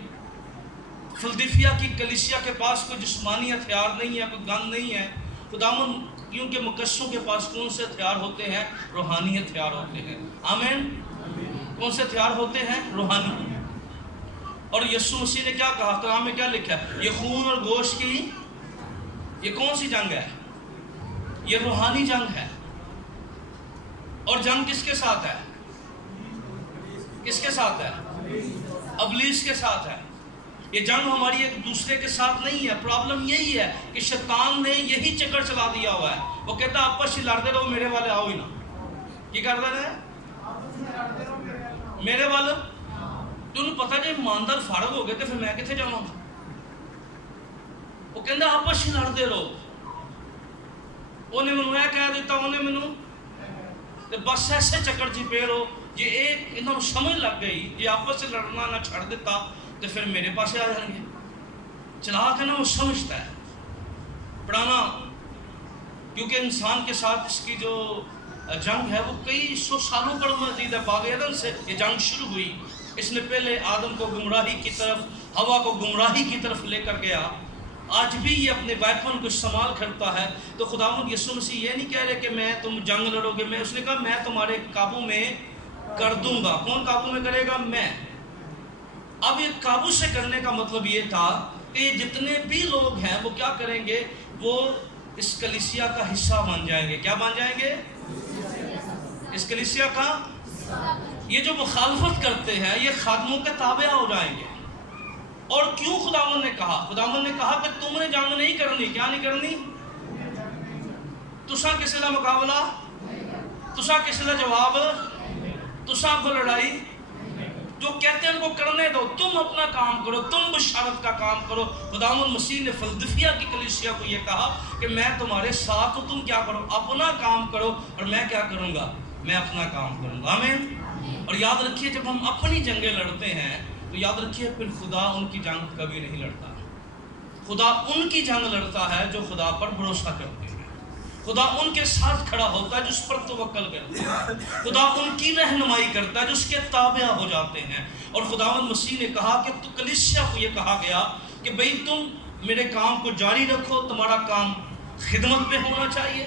فلدلفیا کی کلیسیا کے پاس کوئی جسمانی ہتھیار نہیں ہے, کوئی گن نہیں ہے. خداوند کیونکہ مقدسوں کے پاس کون سے ہتھیار ہوتے ہیں؟ روحانی ہتھیار ہوتے ہیں. آمین. کون سے ہتھیار ہوتے ہیں؟ روحانی. اور یسوع مسیح نے کیا کہا, کلام میں کیا لکھا ہے, یہ خون اور گوشت کی یہ کون سی جنگ ہے؟ یہ روحانی جنگ ہے. اور جنگ کس کے ساتھ ہے؟ کس کے ساتھ ہے؟ ابلیس کے ساتھ ہے. یہ جنگ ہماری ایک دوسرے کے ساتھ نہیں ہے. پرابلم یہی ہے کہ شیطان نے یہی چکر چلا دیا ہوا ہے. وہ کہتا ہے آپس ہی لڑتے رہو, میرے والے آؤ ہی نہ. کی کرتا ہے میرے والے. تمہیں پتہ نہیں ایماندار فارغ ہو گئے تو پھر میں کتنے جاؤں گا. وہ کہتا آپس ہی لڑتے رہو, انہیں منو یہ کہہ دیتا, انہیں منو بس ایسے چکر جی پہ رہو. یہ ایک انہوں سمجھ لگ گئی, یہ آپس سے لڑنا نہ چھڑ دیتا تو پھر میرے پاس آ جائیں گے. چلا کے نا وہ سمجھتا ہے پڑھانا, کیونکہ انسان کے ساتھ اس کی جو جنگ ہے وہ کئی سو سالوں پر مزید ہے. باغ عدن سے یہ جنگ شروع ہوئی. اس نے پہلے آدم کو گمراہی کی طرف, ہوا کو گمراہی کی طرف لے کر گیا. آج بھی یہ اپنے ویپن کو استعمال کرتا ہے. تو خداوند یسوع مسیح یہ نہیں کہہ رہے کہ میں تم جنگ لڑو گے. اس نے کہا میں تمہارے قابو میں کر دوں گا. کون قابو میں کرے گا؟ میں. اب یہ قابو سے کرنے کا مطلب یہ تھا کہ جتنے بھی لوگ ہیں وہ کیا کریں گے, وہ اس کلیسیا کا حصہ بن جائیں گے. کیا بن جائیں گے؟ اس کلیسیا کا. یہ جو مخالفت کرتے ہیں یہ خادموں کے تابع ہو جائیں گے. اور کیوں خداوند نے کہا؟ خداوند نے کہا کہ تم نے جنگ نہیں کرنی. کیا نہیں کرنی؟ تساں کسی کا مقابلہ, تساں کسی کا جواب, تساں کو لڑائی. جو کہتے ہیں ان کو کرنے دو, تم اپنا کام کرو, تم بشارت کا کام کرو. خداوند مسیح نے فلدلفیا کی کلیسیا کو یہ کہا کہ میں تمہارے ساتھ ہوں, تم کیا کرو, اپنا کام کرو, اور میں کیا کروں گا, میں اپنا کام کروں گا. آمین. اور یاد رکھیے جب ہم اپنی جنگیں لڑتے ہیں تو یاد رکھیے پھر خدا ان کی جنگ کبھی نہیں لڑتا. خدا ان کی جنگ لڑتا ہے جو خدا پر بھروسہ کرتے ہیں. خدا ان کے ساتھ کھڑا ہوتا ہے جو اس پر توکل کرتے ہیں. خدا ان کی رہنمائی کرتا ہے جو اس کے تابع ہو جاتے ہیں. اور خداوند مسیح نے کہا کہ تو کلیسیا کو یہ کہا گیا کہ بھئی تم میرے کام کو جاری رکھو, تمہارا کام خدمت میں ہونا چاہیے.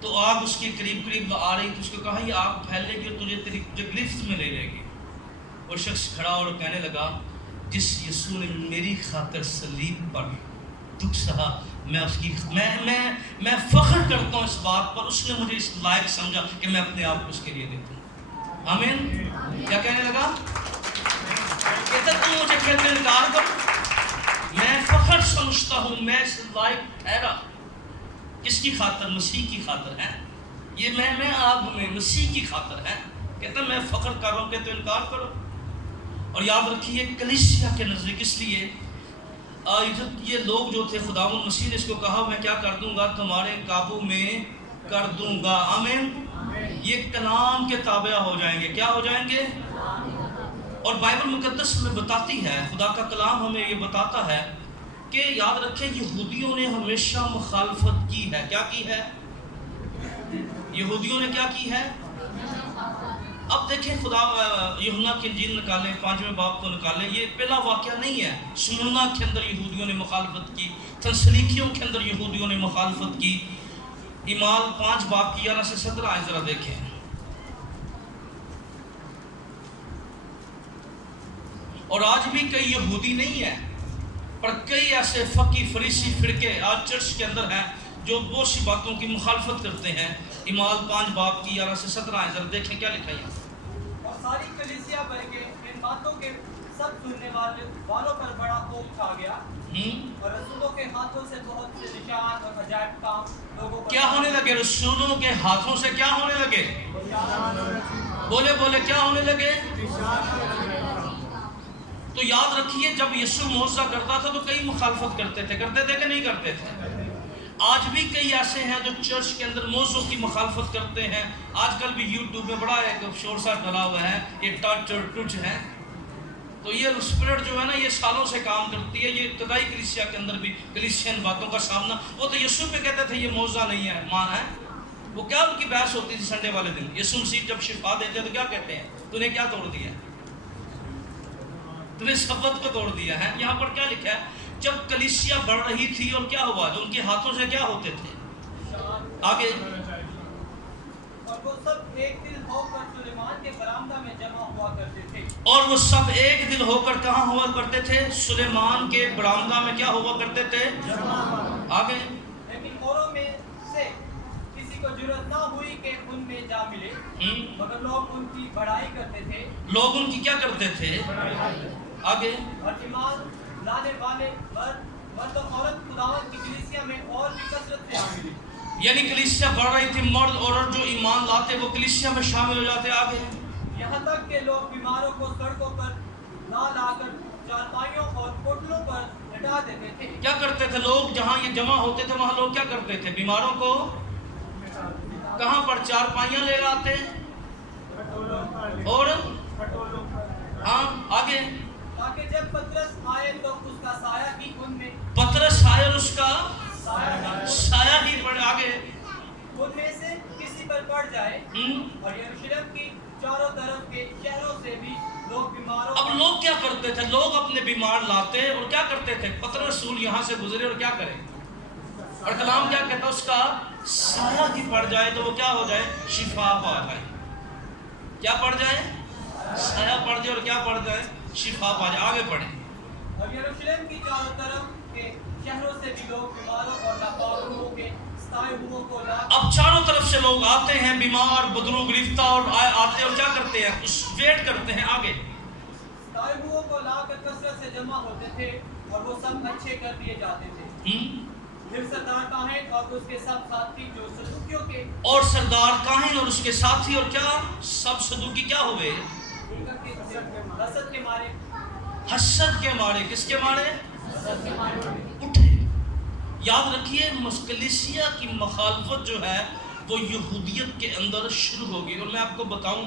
تو آگ اس کے قریب قریب آ رہی تو اس کو کہا یہ آگ پھیلے گی اور تجھے گرفت میں لے لے گی. وہ شخص کھڑا اور کہنے لگا جس یسوع نے میری خاطر صلیب پر دکھ سہا میں اس کی میں فخر کرتا ہوں اس بات پر. اس نے مجھے اس لائق سمجھا کہ میں اپنے آپ کو اس کے لیے دیتا ہوں. آمین. کیا کہنے لگا؟ کہتا تو مجھے کہتے انکار کر. میں فخر سمجھتا ہوں میں اس لائق ٹھہرا. کس کی خاطر؟ مسیح کی خاطر ہے. یہ میں آگ میں مسیح کی خاطر ہے. کہتا میں فخر کر رہا ہوں کہ تو انکار کرو. اور یاد رکھیے کلیسیا کے نزدیک اس لیے یہ لوگ جو تھے خداوند مسیح نے اس کو کہا میں کیا کر دوں گا تمہارے قابو میں کر دوں گا. آمین. یہ کلام کے تابع ہو جائیں گے. کیا ہو جائیں گے؟ اور بائبل مقدس ہمیں بتاتی ہے, خدا کا کلام ہمیں یہ بتاتا ہے کہ یاد رکھیں یہودیوں نے ہمیشہ مخالفت کی ہے. کیا کی ہے؟ یہودیوں نے کیا کی ہے؟ اب دیکھیں خدا یوحنا کی انجیل نکالیں 5ویں باب کو نکالیں. یہ پہلا واقعہ نہیں ہے. سمرنا کے اندر یہودیوں نے مخالفت کی, تھسلونیکیوں کے اندر یہودیوں نے مخالفت کی. اعمال 5 باب کی 11 سے 17 آئے ذرا دیکھیں. اور آج بھی کئی یہودی نہیں ہیں پر کئی ایسے فقی فریسی فرقے آج چرچ کے اندر ہیں جو بہت سی باتوں کی مخالفت کرتے ہیں. اعمال 5 باب کی 11 سے 17 آئے ذرا دیکھیں کیا لکھا ہے. اور ساری کلیسیا بھر کے ان باتوں کے سب سننے والوں پر بڑا خوف چھا گیا اور رسولوں کے ہاتھوں سے بہت سے نشان اور عجائب کام لوگوں پر کیا ہونے لگے. رسولوں کے ہاتھوں سے کیا ہونے لگے؟ بولے کیا ہونے لگے؟ تو یاد رکھیے جب یسوع معجزہ کرتا تھا تو کئی مخالفت کرتے تھے کہ نہیں کرتے تھے. آج بھی کئی ایسے ہیں جو چرچ کے اندر موضوع کی مخالفت کرتے ہیں. آج کل بھی یوٹیوب میں بڑا ایک شور سا ڈلا ہوا ہے یہ ٹچ اور ٹچ ہے. تو یہ اسپرٹ جو ہے نا یہ سالوں سے کام کرتی ہے. یہ ابتدائی کلیسیا کے اندر بھی کلیسین باتوں کا سامنا. وہ تو یسوع پہ کہتے تھے یہ معجزہ نہیں ہے مان ہے. وہ کیا ان کی بحث ہوتی تھی سنڈے والے دن. یسوع مسیح جب شفا دیتے تو کیا کہتے ہیں تو نے کیا توڑ دیا, تو نے سبت کو توڑ دیا ہے. یہاں پر کیا لکھا ہے جب کلیسیا بڑھ رہی تھی اور کیا ہوا جو ان کے ہاتھوں سے کیا ہوتے تھے. آگے اور وہ سب ایک دل ہو کر سلیمان کے برآمدہ میں جمع ہوا کرتے تھے. اور وہ سب ایک دل ہو کر کہاں ہوا کرتے تھے؟ سلیمان کے برآمدہ میں کیا ہوا کرتے تھے؟ آگے لیکن اوروں میں سے کسی کو جرأت نہ ہوئی کہ ان میں جا ملے مگر لوگ ان کی بڑائی کرتے تھے. لوگ ان کی کیا کرتے تھے؟ آگے اور ایمان لانے والے مرد و عورت خداوند کی کلیسیا میں اور بھی کثرت سے آ ملے. یعنی کلیسیا بڑھ رہی تھی, مرد عورت جو ایمان لاتے وہ کلیسیا میں شامل ہو جاتے. آگے یہاں تک کہ لوگ بیماروں کو سڑکوں پر نہ لا کر چارپائیوں اور پوٹلوں پر لٹا دیتے تھے. کیا کرتے تھے لوگ جہاں یہ جمع ہوتے تھے وہاں لوگ کیا کرتے تھے؟ بیماروں کو کہاں پر چارپائیاں لے آتے اور ہاں آگے تاکہ جب پترس آئے تو اس کا سایہ ہی ان میں پترس آئے اور اس کا سایہ ہی پڑ آگے ان میں سے کسی پر پڑ جائے. اور یروشلم کی چاروں طرف کے شہروں سے بھی لوگ بیماروں. اب لوگ کیا کرتے تھے؟ لوگ اپنے بیمار لاتے اور کیا کرتے تھے؟ پترس رسول یہاں سے گزرے اور کیا کرے اور کلام کیا کہتا اس کا سایہ ہی پڑ جائے تو وہ کیا ہو جائے؟ شفا پا جائے. کیا پڑ جائے؟ سایہ پڑ جائے اور کیا پڑ جائے؟ شفا پا جائے. آگے پڑھیں. اور یروشلم کی چاروں طرف کے شہروں سے بھی لوگ بیماروں اور ناپاک روحوں کے ستائے ہوئوں کو لا. اب چاروں طرف سے لوگ آتے ہیں بیمار بدرو گرفتہ اور آتے اور کیا کرتے ہیں؟ اس ویٹ کرتے ہیں. آگے ستائے ہوئوں کو لا کر کثرت سے جمع ہوتے تھے اور وہ سب اچھے کر دیے جاتے تھے. پھر سردار کاہن اور اس کے سب ساتھی جو صدوقیوں کے اور سردار کاہن اور اس کے ساتھی اور کیا سب صدوقی کیا ہوئے؟ حسد کے مارے. حسد کے مارے. کس کے مارے؟ حسد کے مارے اٹھے. یاد رکھیے کلیسیا کی مخالفت جو ہے وہ یہودیت کے اندر شروع ہوگی. اور میں آپ کو بتاؤں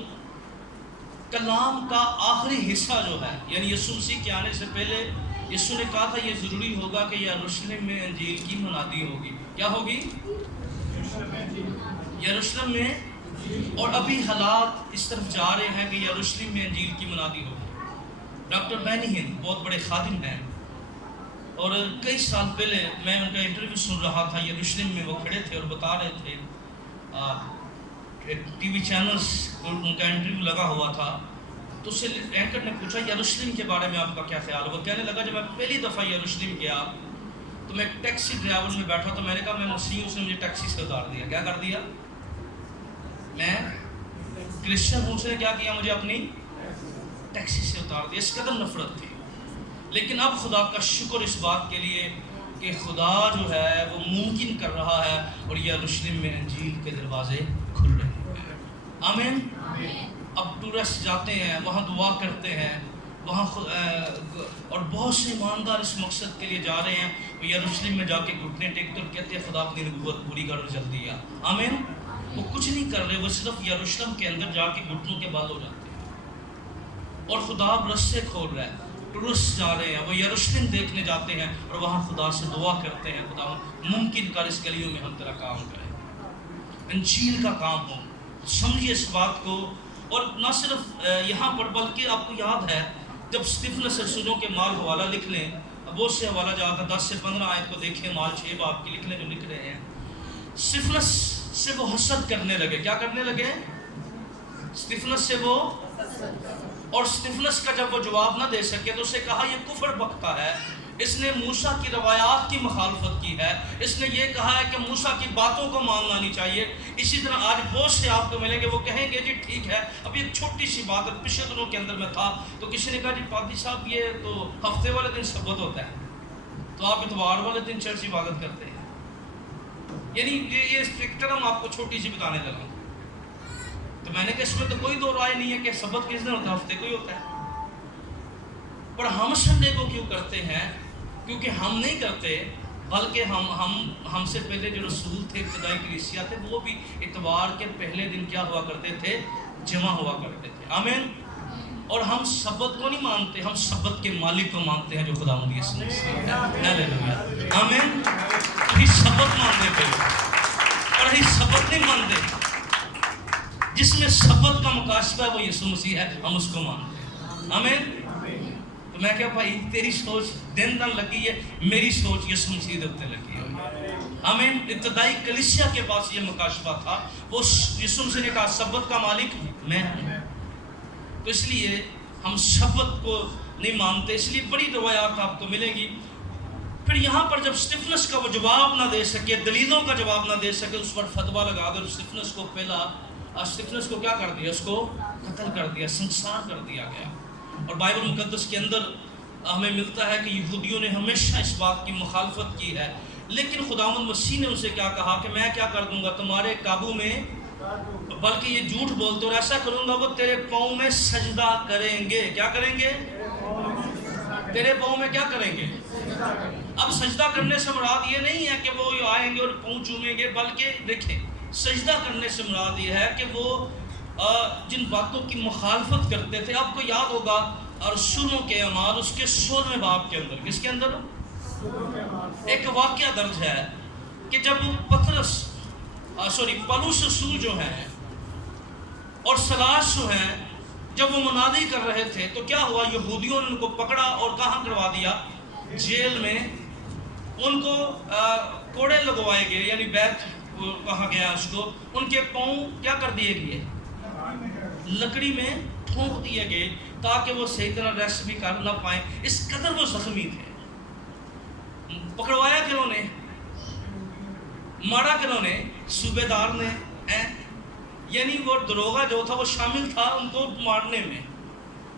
کلام کا آخری حصہ جو ہے یعنی یسوع مسیح کے آنے سے پہلے یسوع نے کہا تھا یہ ضروری ہوگا کہ یروشلم میں انجیل کی منادی ہوگی. کیا ہوگی؟ یروشلم میں. اور ابھی حالات اس طرف جا رہے ہیں کہ یروشلم میں انجیل کی منادی ہوگی. ڈاکٹر بینی ہند بہت بڑے خادم ہیں اور کئی سال پہلے میں ان کا انٹرویو سن رہا تھا. یروشلم میں وہ کھڑے تھے اور بتا رہے تھے ٹی وی چینلس ان کا انٹرویو لگا ہوا تھا، تو اس سے اینکر نے پوچھا یروشلم کے بارے میں آپ کا کیا خیال ہے؟ وہ کہنے لگا جب میں پہلی دفعہ یروشلم گیا تو میں ایک ٹیکسی ڈرائیور میں بیٹھا، تو میں نے کہا میں مسیح ہوں، اس نے مجھے ٹیکسی سے اتار دیا۔ کیا کر دیا؟ میں کرسچن ہوں، اس نے کیا کیا؟ مجھے اپنی ٹیکسی سے اتار دیا۔ اس قدر نفرت تھی۔ لیکن اب خدا کا شکر اس بات کے لیے کہ خدا جو ہے وہ ممکن کر رہا ہے اور یروشلم میں انجیل کے دروازے کھل رہے ہیں۔ آمین۔ اب ٹورسٹ جاتے ہیں، وہاں دعا کرتے ہیں، وہاں اور بہت سے ایماندار اس مقصد کے لیے جا رہے ہیں، وہ یروشلم میں جا کے گھٹنے ٹیکتے اور کہتے ہیں خدا اپنی نبوت پوری کر جلدی آ۔ آمین۔ وہ کچھ نہیں کر رہے، وہ صرف یروشلم کے اندر جا کے گھٹنوں کے بال ہو جاتے ہیں اور خدا رستے کھول رہا ہے۔ ٹورسٹ جا رہے ہیں، وہ یروشلم دیکھنے جاتے ہیں اور وہاں خدا سے دعا کرتے ہیں خدا ممکن کر اس گلیوں میں ہم تیرا کام کریں، انجیل کا کام ہو۔ سمجھیے اس بات کو۔ اور نہ صرف یہاں پر بلکہ آپ کو یاد ہے جب اسٹیفنس رسولوں کے مال حوالہ لکھ لیں، بہت سے حوالہ جاتا ہے، 10 سے 15 آیت کو دیکھیں، مال 6 باب کی لکھ لیں جو لکھ رہے ہیں۔ اسٹیفنس سے وہ حسد کرنے لگے۔ کیا کرنے لگے؟ اسٹیفنس سے وہ، اور اسٹیفنس کا جب وہ جواب نہ دے سکے تو اسے کہا یہ کفر بکتا ہے، اس نے موسیٰ کی روایات کی مخالفت کی ہے، اس نے یہ کہا ہے کہ موسیٰ کی باتوں کو ماننا نہیں چاہیے۔ اسی طرح آج بہت سے آپ کو ملیں گے وہ کہیں گے جی ٹھیک ہے، اب ایک چھوٹی سی بات ہے، پچھلے دنوں کے اندر میں تھا تو کسی نے کہا جی پادری صاحب یہ تو ہفتے والے دن سبت ہوتا ہے تو آپ اتوار والے دن چرچ عبادت کرتے ہیں۔ یعنی یہ اسٹرکٹر ہم آپ کو چھوٹی سی بتانے لگا، تو میں نے کہا اس میں تو کوئی دو رائے نہیں ہے کہ سبت کس دن ہوتا ہے، ہفتے کو ہی ہوتا ہے۔ پر ہم سنڈے کو کیوں کرتے ہیں؟ کیونکہ ہم نہیں کرتے، بلکہ ہم سے پہلے جو رسول تھے، ابتدائی کلیسیا تھے، وہ بھی اتوار کے پہلے دن کیا ہوا کرتے تھے؟ جمع ہوا کرتے تھے۔ آمین۔ اور ہم سبت کو نہیں مانتے، ہم سبت کے مالک کو مانتے ہیں جو خداوند یسوع مسیح ہے۔ ہاللیلویا۔ آمین۔ ہی سبت مانتے پہ اور ہی سبت نہیں مانتے، جس میں سبت کا مقاصد ہے وہ یسوع مسیح ہے، ہم اس کو مانتے ہیں۔ آمین۔ تو میں کہا بھائی تیری سوچ دن دن لگی ہے، میری سوچ یسوع مسیح دے اوپر لگی ہے۔ آمین۔ ابتدائی کلیسیا کے پاس یہ مکاشفہ تھا، وہ یسوع مسیح نے کہا سبت کا مالک میں ہوں، تو اس لیے ہم سبت کو نہیں مانتے، اس لیے بڑی روایات آپ کو ملے گی۔ پھر یہاں پر جب اسٹیفنس کا وہ جواب نہ دے سکے، دلیلوں کا جواب نہ دے سکے، اس پر فتویٰ لگا دے، اسٹیفنس کو پہلا اسٹیفنس کو کیا کر دیا؟ اس کو قتل کر دیا، سنسار کر دیا گیا۔ اور بائبل مقدس کے اندر ہمیں ملتا ہے کہ یہودیوں نے ہمیشہ اس بات کی مخالفت کی ہے، لیکن خداوند مسیح نے اسے کیا کہا کہ میں کیا کر دوں گا تمہارے قابو میں، بلکہ یہ جھوٹ بولتے اور ایسا کروں گا وہ تیرے پاؤں میں سجدہ کریں گے۔ کیا کریں گے؟ تیرے پاؤں میں کیا کریں گے؟ اب سجدہ کرنے سے مراد یہ نہیں ہے کہ وہ آئیں گے اور پاؤں چومیں گے، بلکہ دیکھیں سجدہ کرنے سے مراد یہ ہے کہ وہ جن باتوں کی مخالفت کرتے تھے، آپ کو یاد ہوگا رسولوں کے اعمال اس کے 16ویں باب کے اندر، کس کے اندر ایک واقعہ درج ہے کہ جب پولس رسول جو ہیں اور سلاس جو ہیں جب وہ منادی کر رہے تھے تو کیا ہوا؟ یہودیوں نے ان کو پکڑا اور کہاں کروا دیا؟ جیل میں۔ ان کو کوڑے لگوائے گئے، یعنی بیت کہا گیا اس کو، ان کے پاؤں کیا کر دیے گئے؟ لکڑی میں ٹھونک دیے گئے تاکہ وہ صحیح طرح ریسٹ بھی کر نہ پائیں، اس قدر وہ زخمی تھے۔ پکڑوایا کنہوں نے؟ مارا کنہوں نے؟ صوبے دار نے۔ یعنی وہ دروغہ جو تھا وہ شامل تھا ان کو مارنے میں۔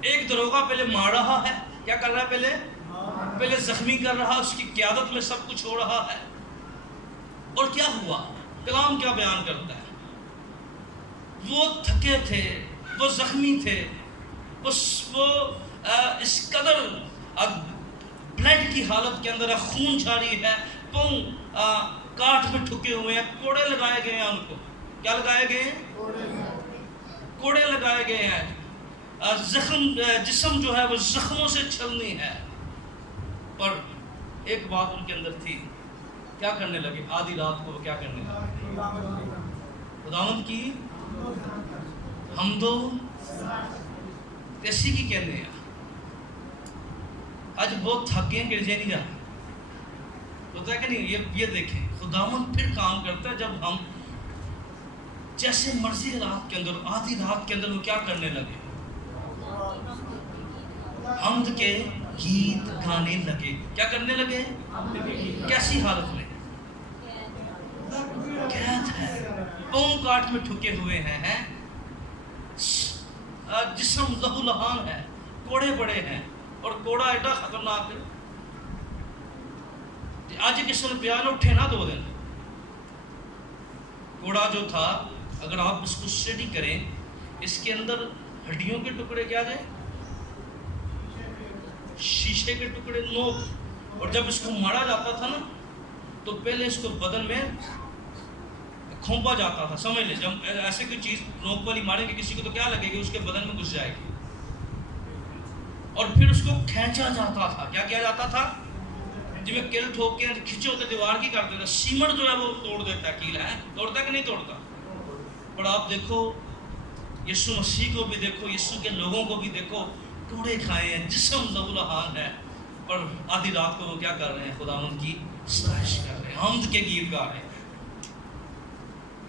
ایک دروغہ پہلے مار رہا ہے، کیا کر رہا ہے؟ پہلے زخمی کر رہا، اس کی قیادت میں سب کچھ ہو رہا ہے۔ اور کیا ہوا؟ کلام کیا بیان کرتا ہے؟ وہ تھکے تھے، وہ زخمی تھے، وہ اس قدر بلڈ کی حالت کے اندر خون جاری ہے، پاؤں کاٹ میں ٹھکے ہوئے ہیں، کوڑے لگائے گئے ہیں ان کو۔ کیا لگائے گئے ہیں؟ کوڑے لگائے گئے ہیں۔ جسم جو ہے وہ زخموں سے چھلنی ہے۔ پر ایک بات ان کے اندر تھی، کیا کرنے لگے؟ آدھی رات کو کیا کرنے لگے؟ خداوند کی حمد و ایسی کی کہنے ہیں۔ آج بہت تھکے ہیں، گرجے نہیں جاتے، ہوتا ہے کہ نہیں؟ یہ دیکھیں خداوند پھر کام کرتا ہے جب ہم جیسے مرضی رات کے اندر، آدھی رات کے اندر وہ کیا کرنے لگے؟ حمد کے گیت گانے لگے. کیا کرنے لگے؟ کیسی حالت میں؟ قید ہے، پاؤں کاٹ میں ٹھکے ہوئے ہیں، جسم لہو لہان ہے، کوڑے بڑے ہیں، اور کوڑا ایڈا خطرناک ہے. آج کسی نے بیان اٹھے نا 2 دن. کوڑا جو تھا اگر آپ اس کو اسٹڈی کریں، اس کے اندر ہڈیوں کے ٹکڑے کیا جائے، شیشے کے ٹکڑے، نوک. اور جب اس کو مارا جاتا تھا نا تو پہلے اس کو بدن میں کھونپا جاتا تھا. سمجھ لیں، جب ایسے کوئی چیز نوک والی ماریں گے کسی کو تو کیا لگے گی؟ اس کے بدن میں گھس جائے گی. اور پھر اس کو کھینچا جاتا تھا. کیا کیا جاتا تھا؟ جی میں کل ٹھوک کے کھینچے ہوتے دیوار کی کرتے تھا. سیمنٹ جو ہے وہ توڑ دیتا ہے. کیل ہے، توڑتا کہ نہیں توڑتا؟ پر آپ دیکھو یسوع مسیح کو بھی دیکھو، یسوع کے لوگوں کو بھی دیکھو، کوڑے کھائے ہیں، جسم لہو لہان ہے، اور آدھی رات کو وہ کیا کر رہے ہیں؟ خداوند کی ستائش کر رہے ہیں، حمد کے گیت گا رہے ہیں.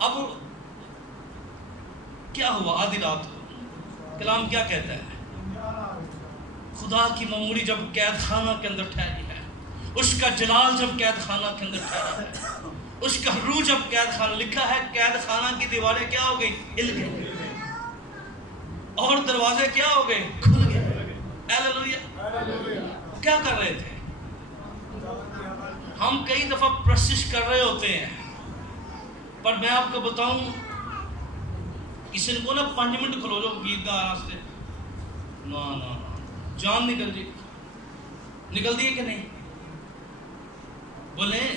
اب کیا ہوا آدھی رات کو؟ کلام کیا کہتا ہے؟ خدا کی معمولی جب قید خانہ کے اندر ٹھہری ہے، اس کا جلال جب قید خانہ کے اندر ٹھہرا ہے، اس کا روح جب قید خانہ، لکھا ہے قید خانہ کی دیواریں کیا ہو گئی؟ ہل گئی، اور دروازے کیا ہو گئے؟ کھل گئے. ہیلیلویا. کیا کر رہے تھے؟ ہم کئی دفعہ پرسش کر رہے ہوتے ہیں، پر میں آپ کو بتاؤں، کسی نے بولا 5 منٹ کھلو جو گیت گا راستے، نا جان نکل جی. نکل دی ہے کہ نہیں؟ بولیں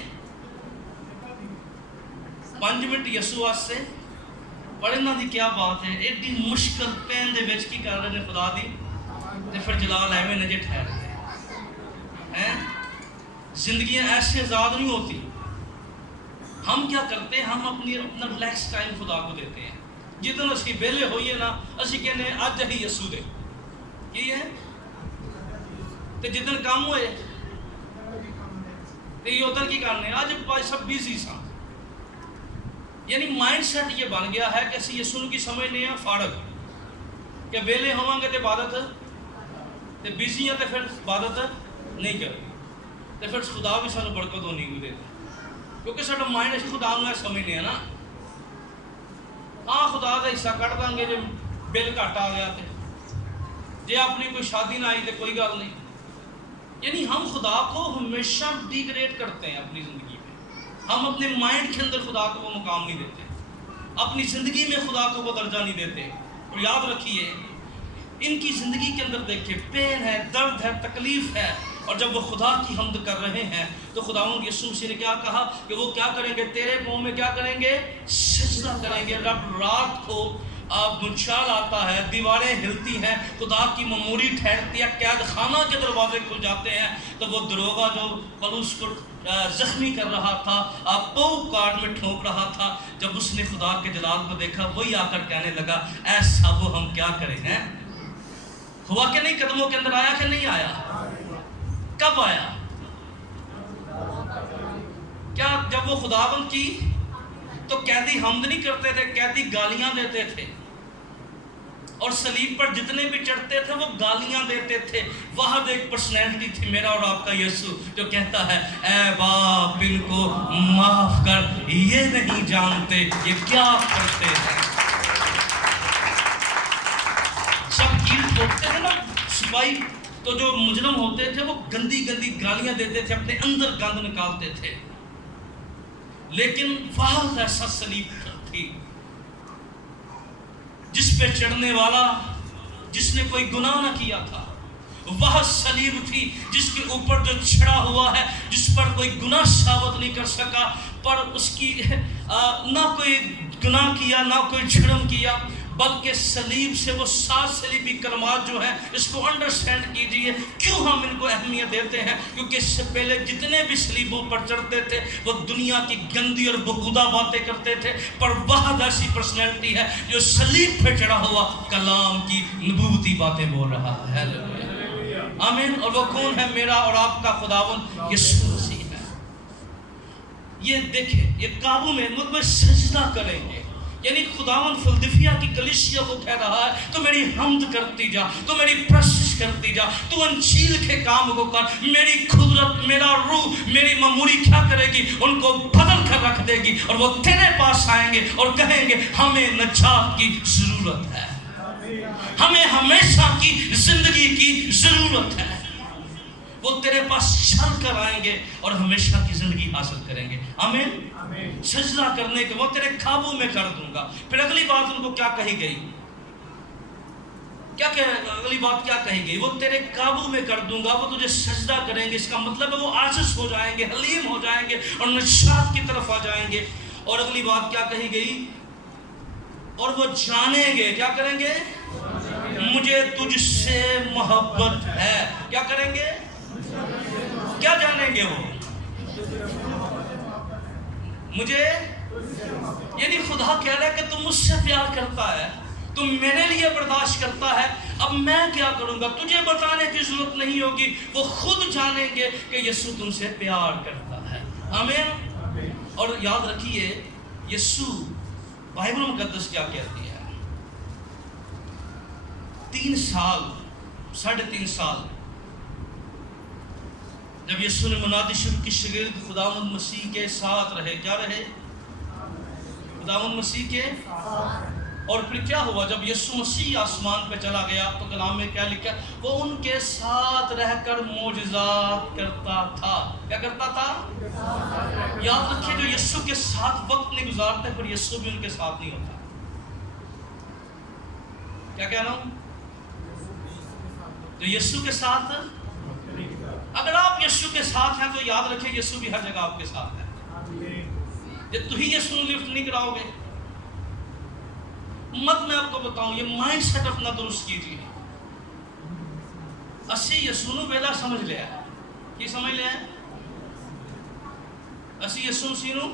5 منٹ یسوع واسطے پڑھنا دی کیا بات ہے. ایڈی مشکل پین دے وچ کی کر رہے نے خدا دی، تے پھر جلال ایویں نے جے ٹھہر گئے ہیں. زندگیاں ایسے آزاد نہیں ہوتی. ہم کیا کرتے ہیں؟ ہم اپنا ریلیکس ٹائم خدا کو دیتے ہیں. جدن اسی ویلے ہوئیے نا اسی کہنے اج ہی یسوع دے کی ہے، تے جدن کام ہوئے تے یہ ادھر کی کرنے اج سب بیزی سا. یعنی مائنڈ سیٹ یہ بن گیا ہے کہ اسی یسوع کی سمجھنے ہیں فارغ، کہ ویلے ہوواں گے تے عبادت، تے بیزی ہیں تے پھر عبادت نہیں کریں، تے پھر خدا بھی سانو برکت ہونی نہیں دیتا، کیونکہ ساڈا مائنڈ اس خدا نوں سمجھنے ہیں نا. ہاں خدا دا حصہ کٹ دیں گے جی بل گھٹ آ گیا تے، جی اپنی کوئی شادی نہ آئی تو کوئی گل نہیں. یعنی ہم خدا کو ہمیشہ ڈیگریڈ کرتے ہیں اپنی زندگی میں. ہم اپنے مائنڈ کے اندر خدا کو وہ مقام نہیں دیتے، اپنی زندگی میں خدا کو وہ درجہ نہیں دیتے. اور یاد رکھیے ان کی زندگی کے اندر دیکھیں پین ہے، درد ہے، تکلیف ہے، اور جب وہ خدا کی حمد کر رہے ہیں تو خداوند یسوع مسیح نے کیا کہا کہ وہ کیا کریں گے؟ تیرے پاؤں میں کیا کریں گے؟ سجدہ کریں گے. رب رات کو بنشال آتا ہے، دیواریں ہلتی ہیں، خدا کی معموری ٹھہرتی ہے، قید خانہ کے دروازے کھل جاتے ہیں. تو وہ دروغہ جو پلوس کو زخمی کر رہا تھا، پاؤں کاٹ میں ٹھونک رہا تھا، جب اس نے خدا کے جلال کو دیکھا وہی آ کر کہنے لگا اے صاحب ہم کیا کریں ہیں؟ ہوا کہ نہیں؟ قدموں کے اندر آیا کہ نہیں آیا؟ کب آیا؟ کیا جب وہ خداوند کی تو قیدی حمد نہیں کرتے تھے، قیدی گالیاں دیتے تھے، اور صلیب پر جتنے بھی چڑھتے تھے وہ گالیاں دیتے تھے. وہاں ایک پرسنالٹی تھی میرا اور آپ کا یسوع جو کہتا ہے اے باپ ان کو معاف کر، یہ نہیں جانتے یہ کیا کرتے ہیں. سب کیل ٹھوکتے تھے نا سپاہی، تو جو مجرم ہوتے تھے وہ گندی گندی گالیاں دیتے تھے، اپنے اندر گند نکالتے تھے. لیکن وہاں ایسا صلیب تھی جس پہ چڑھنے والا جس نے کوئی گناہ نہ کیا تھا، وہ صلیب تھی جس کے اوپر جو چڑھا ہوا ہے، جس پر کوئی گناہ ثابت نہیں کر سکا، پر اس کی نہ کوئی گناہ کیا نہ کوئی جرم کیا، بلکہ صلیب سے وہ 7 صلیبی کلمات جو ہیں، اس کو انڈرسٹینڈ کیجئے کیوں ہم ان کو اہمیت دیتے ہیں. کیونکہ اس سے پہلے جتنے بھی صلیبوں پر چڑھتے تھے وہ دنیا کی گندی اور بہودہ باتیں کرتے تھے، پر وہاں ایسی پرسنالٹی ہے جو صلیب پہ چڑھا ہوا کلام کی نبوتی باتیں بول رہا ہے. آمین. اور وہ کون ہے؟ میرا اور آپ کا خداوند یسوع مسیح ہے. یہ دیکھیں، یہ قابو میں مجھ میں سجدہ کریں گے، یعنی خداوند فلدلفیا کی کلیسیا کو کہہ رہا ہے تو میری حمد کرتی جا، تو میری پرستش کرتی جا، تو انجیل کے کام کو کر. میری قدرت، میرا روح، میری معمولی کیا کرے گی؟ ان کو بدل کر رکھ دے گی، اور وہ تیرے پاس آئیں گے اور کہیں گے ہمیں نجات کی ضرورت ہے، ہمیں ہمیشہ کی زندگی کی ضرورت ہے. وہ تیرے پاس چل کر آئیں گے اور ہمیشہ کی زندگی حاصل کریں گے. آمین. سجدہ کرنے کے وہ تیرے قابو میں کر دوں گا. پھر اگلی بات ان کو کیا کہی گئی؟ اگلی بات کیا کہی گئی؟ وہ تیرے قابو میں کر دوں گا، وہ تجھے سجدہ کریں گے. اس کا مطلب ہے وہ عاجز ہو جائیں گے، حلیم ہو جائیں گے اور نجات کی طرف آ جائیں گے. اور اگلی بات کیا کہی گئی؟ اور وہ جانیں گے. کیا کریں گے؟ مجھے تجھ سے محبت ہے. کیا کریں گے؟ کیا جانیں گے وہ؟ مجھے، یعنی خدا کہہ رہا ہے کہ تم مجھ سے پیار کرتا ہے، تم میرے لیے برداشت کرتا ہے. اب میں کیا کروں گا؟ تجھے بتانے کی ضرورت نہیں ہوگی، وہ خود جانیں گے کہ یسوع تم سے پیار کرتا ہے. آمین. اور یاد رکھیے یسوع، بائبل مقدس کیا کہتی ہے؟ 3 سال، 3.5 سال جب یسوع نے منادی شروع کی، شاگرد خداوند مسیح کے ساتھ رہے. کیا رہے؟ خداوند مسیح کے. اور پھر کیا ہوا؟ جب یسوع مسیح آسمان پہ چلا گیا تو کلام میں کیا لکھا؟ وہ ان کے ساتھ رہ کر معجزات کرتا تھا. کیا کرتا تھا؟ یاد رکھیے جو یسوع کے ساتھ وقت نہیں گزارتے پھر یسوع بھی ان کے ساتھ نہیں ہوتا. کیا کہہ رہا ہوں؟ جو یسوع کے ساتھ، اگر آپ یسوع کے ساتھ ہیں تو یاد رکھیں یسوع بھی ہر جگہ آپ کے ساتھ ہے. جب تو ہی یسوع لفٹ نہیں کراؤ گے مت، میں آپ کو بتاؤں یہ مائنڈ سیٹ اپنا درست کیجیے. اسی یسوع نو ویلا سمجھ لیا. کی سمجھ لیا؟ اسی یسوع مسیح نو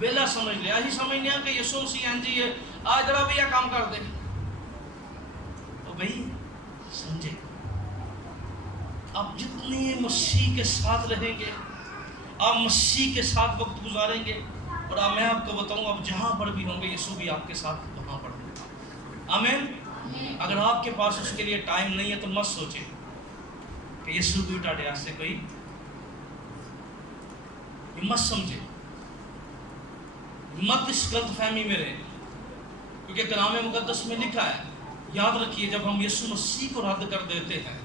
ویلا سمجھ لیا. ہی سمجھ لیا کہ یسوع مسیح جی آج ذرا بھی یہ کام کر دے تو بھائی سمجھے. آپ جتنے مسیح کے ساتھ رہیں گے، آپ مسیح کے ساتھ وقت گزاریں گے، اور میں آپ کو بتاؤں آپ جہاں پر بھی ہوں گے یسوع بھی آپ کے ساتھ وہاں پر ہوگا. آمین. اگر آپ کے پاس اس کے لیے ٹائم نہیں ہے تو مت سوچیں کہ یسوع بھی ٹاڑے سے کوئی، یہ مت سمجھے، مت اس غلط فہمی میں رہے، کیونکہ کلام مقدس میں لکھا ہے. یاد رکھیے جب ہم یسوع مسیح کو رد کر دیتے ہیں،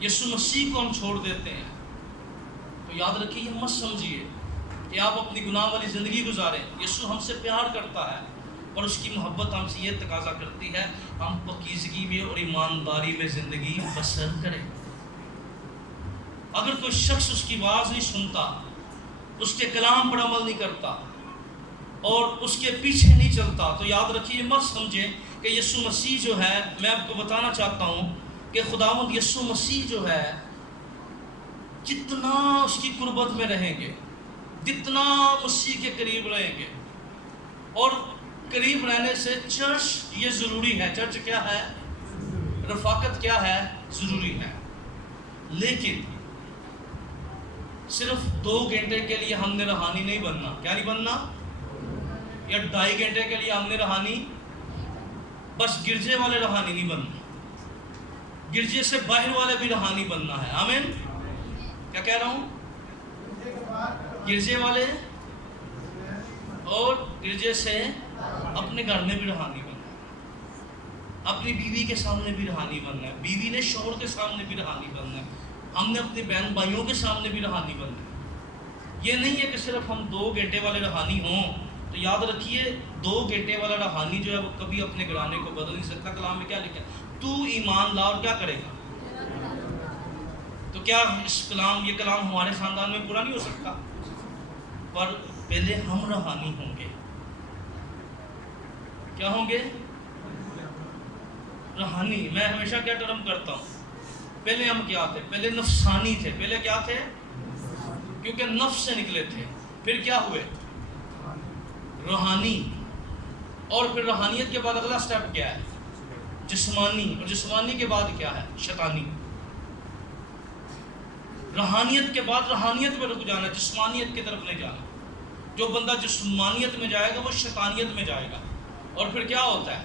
یسوع مسیح کو ہم چھوڑ دیتے ہیں، تو یاد رکھیے یہ مت سمجھیے کہ آپ اپنی گناہ والی زندگی گزاریں. یسوع ہم سے پیار کرتا ہے اور اس کی محبت ہم سے یہ تقاضا کرتی ہے ہم پاکیزگی میں اور ایمانداری میں زندگی بسر کریں. اگر کوئی شخص اس کی آواز نہیں سنتا، اس کے کلام پر عمل نہیں کرتا اور اس کے پیچھے نہیں چلتا، تو یاد رکھیے مت سمجھیں کہ یسوع مسیح جو ہے، میں آپ کو بتانا چاہتا ہوں کہ خداوند یسوع مسیح جو ہے جتنا اس کی قربت میں رہیں گے، جتنا مسیح کے قریب رہیں گے، اور قریب رہنے سے چرچ یہ ضروری ہے. چرچ کیا ہے؟ رفاقت کیا ہے؟ ضروری ہے. لیکن صرف 2 گھنٹے کے لیے ہم نے روحانی نہیں بننا. کیا نہیں بننا؟ یا 2.5 گھنٹے کے لیے ہم نے روحانی، بس گرجے والے روحانی نہیں بننا، گرجے سے باہر والے بھی روحانی بننا ہے. آمین. کیا کہہ رہا ہوں؟ گرجے والے اور گرجے سے اپنے گھر میں بھی روحانی بننا ہے، اپنی بیوی کے سامنے بھی روحانی بننا ہے، بیوی نے شوہر کے سامنے بھی روحانی بننا ہے، ہم نے اپنے بہن بھائیوں کے سامنے بھی روحانی بننا ہے. یہ نہیں ہے کہ صرف ہم 2 گھنٹے والے روحانی ہوں. تو یاد رکھیے 2 گھنٹے والا روحانی جو ہے وہ کبھی اپنے گھرانے کو بدل نہیں سکتا. کلام میں کیا لکھا ہے؟ تو ایمان لا اور کیا کرے گا. تو کیا یہ کلام ہمارے خاندان میں پورا نہیں ہو سکتا؟ پر پہلے ہم روحانی ہوں گے. کیا ہوں گے؟ روحانی. میں ہمیشہ کیا ٹرم کرتا ہوں، پہلے ہم کیا تھے؟ پہلے نفسانی تھے. پہلے کیا تھے؟ کیونکہ نفس سے نکلے تھے. پھر کیا ہوئے؟ روحانی. اور پھر روحانیت کے بعد اگلا سٹیپ کیا ہے؟ جسمانی. اور جسمانی کے بعد کیا ہے؟ شیطانی. روحانیت کے بعد روحانیت میں رک جانا، جسمانیت کی طرف نہیں جانا. جو بندہ جسمانیت میں جائے گا وہ شیطانیت میں جائے گا. اور پھر کیا ہوتا ہے؟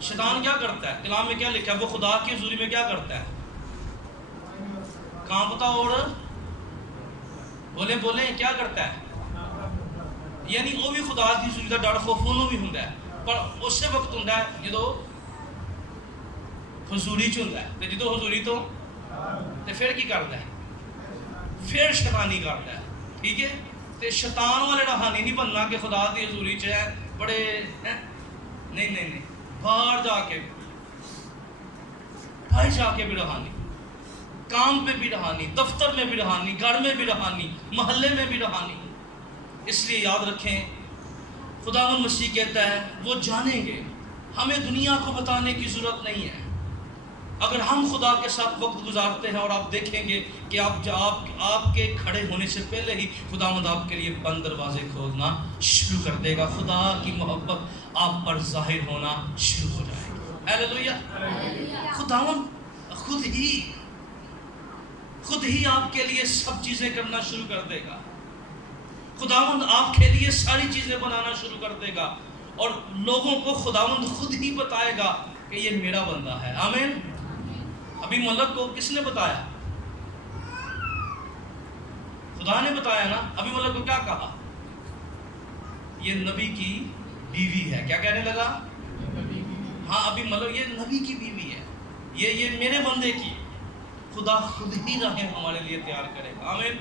شیطان کیا کرتا ہے؟ کلام میں کیا لکھا ہے؟ وہ خدا کی حضوری میں کیا کرتا ہے؟ کانپتا اور بولیں کیا کرتا ہے؟ یعنی وہ بھی خدا کی حضوری دا ڈر خوف انہوں بھی ہوندا ہے, پر اسے وقت ہوندا ہے جدو حضوری چ ہوندا ہے. تے جدو حضوری تو تے پھر کی کردا ہے؟ پھر شیطانی کردا ہے. ٹھیک ہے, تے شیطان والے رہانی نہیں بننا کہ خدا دی حضوری چ ہے بڑے نہیں, باہر جا کے بھی رہانی, کام پہ بھی رہانی, دفتر میں بھی رہانی, گھر میں بھی رہانی, محلے میں بھی رہانی. اس لیے یاد رکھیں, خداوند مسیح کہتا ہے وہ جانیں گے, ہمیں دنیا کو بتانے کی ضرورت نہیں ہے. اگر ہم خدا کے ساتھ وقت گزارتے ہیں اور آپ دیکھیں گے کہ آپ کے کھڑے ہونے سے پہلے ہی خداوند آپ کے لیے بند دروازے کھولنا شروع کر دے گا. خدا کی محبت آپ پر ظاہر ہونا شروع ہو جائے گی. ہیلیلویا. خداوند خود ہی آپ کے لیے سب چیزیں کرنا شروع کر دے گا. خداوند آپ کے لیے ساری چیزیں بنانا شروع کر دے گا, اور لوگوں کو خداوند خود ہی بتائے گا کہ یہ میرا بندہ ہے. آمین. ابھی ملک کو کس نے بتایا؟ خدا نے بتایا نا. ابھی ملک کو کیا کہا؟ یہ نبی کی بیوی ہے. کیا کہنے لگا؟ ہاں, ابھی ملک یہ نبی کی بیوی ہے, یہ میرے بندے کی. خدا خود ہی راہیں ہمارے لیے تیار کرے گا. آمین.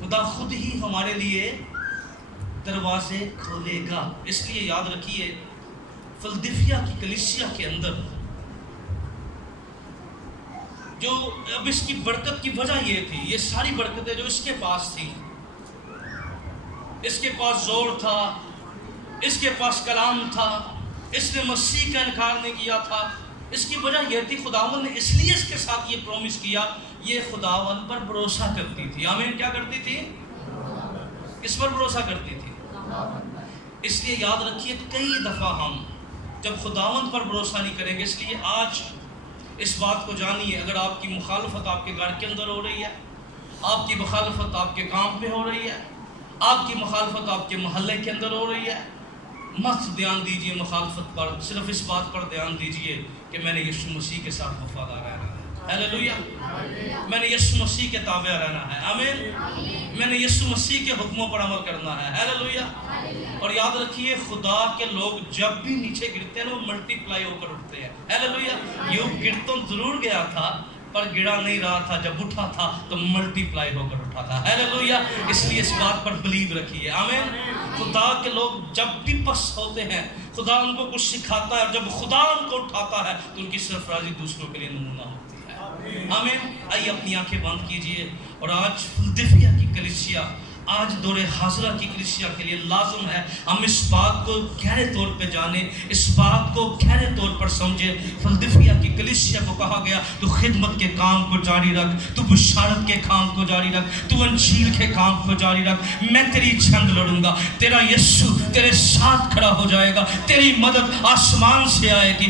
خدا خود ہی ہمارے لیے دروازے کھولے گا. اس لیے یاد رکھیے, فلدلفیا کی کلیسیا کے اندر جو اب اس کی برکت کی وجہ یہ تھی, یہ ساری برکتیں جو اس کے پاس تھی, اس کے پاس زور تھا, اس کے پاس کلام تھا, اس نے مسیح کا انکار نہیں کیا تھا. اس کی وجہ یہ تھی, خداوند نے اس لیے اس کے ساتھ یہ پرومس کیا, یہ خداوند پر بھروسہ کرتی تھی. آمین. کیا کرتی تھی؟ کس پر بھروسہ کرتی تھی؟ اس لیے یاد رکھیے, کئی دفعہ ہم جب خداوند پر بھروسہ نہیں کریں گے. اس لیے آج اس بات کو جانیے, اگر آپ کی مخالفت آپ کے گھر کے اندر ہو رہی ہے, آپ کی مخالفت آپ کے کام پہ ہو رہی ہے, آپ کی مخالفت آپ کے محلے کے اندر ہو رہی ہے, مت دھیان دیجئے مخالفت پر, صرف اس بات پر دھیان دیجئے کہ میں نے یسوع مسیح کے ساتھ وفادار رہنا ہے. ہیلیلویا. میں نے یسوع مسیح کے تابع رہنا ہے. آمین. میں نے یسوع مسیح کے حکموں پر عمل کرنا ہے. ہیلیلویا. اور یاد رکھیے, خدا کے لوگ جب بھی نیچے گرتے ہیں وہ ملٹی پلائی ہو کر اٹھتے ہیں. ہیلیلویا. یہ گر تو ضرور گیا تھا, پر گڑا نہیں رہا تھا. جب اٹھا تھا تو ملٹی پلائی ہو کر اٹھا تھا. ہیلیلویا. اس لیے اس بات پر بلیو رکھیے. آمین. خدا کے لوگ جب بھی پس ہوتے ہیں, خدا ان کو کچھ سکھاتا ہے, اور جب خدا ان کو اٹھاتا ہے تو ان کی سرفرازی دوسروں کے لیے نمونہ ہوتی ہے. آمین. آئیے اپنی آنکھیں بند کیجئے, اور آج فلدلفیا کی کلیسیا, آج دور حاضرہ کی کلیسیا کے لیے لازم ہے ہم اس بات کو گہرے طور پہ جانیں, اس بات کو گہرے طور پر سمجھیں. فلدلفیا کی کلیسیا کو کہا گیا, تو خدمت کے کام کو جاری رکھ, تو بشارت کے کام کو جاری رکھ, تو انجیل کے کام کو جاری رکھ. میں تیری جنگ لڑوں گا, تیرا یسوع تیرے ساتھ کھڑا ہو جائے گا, تیری مدد آسمان سے آئے گی.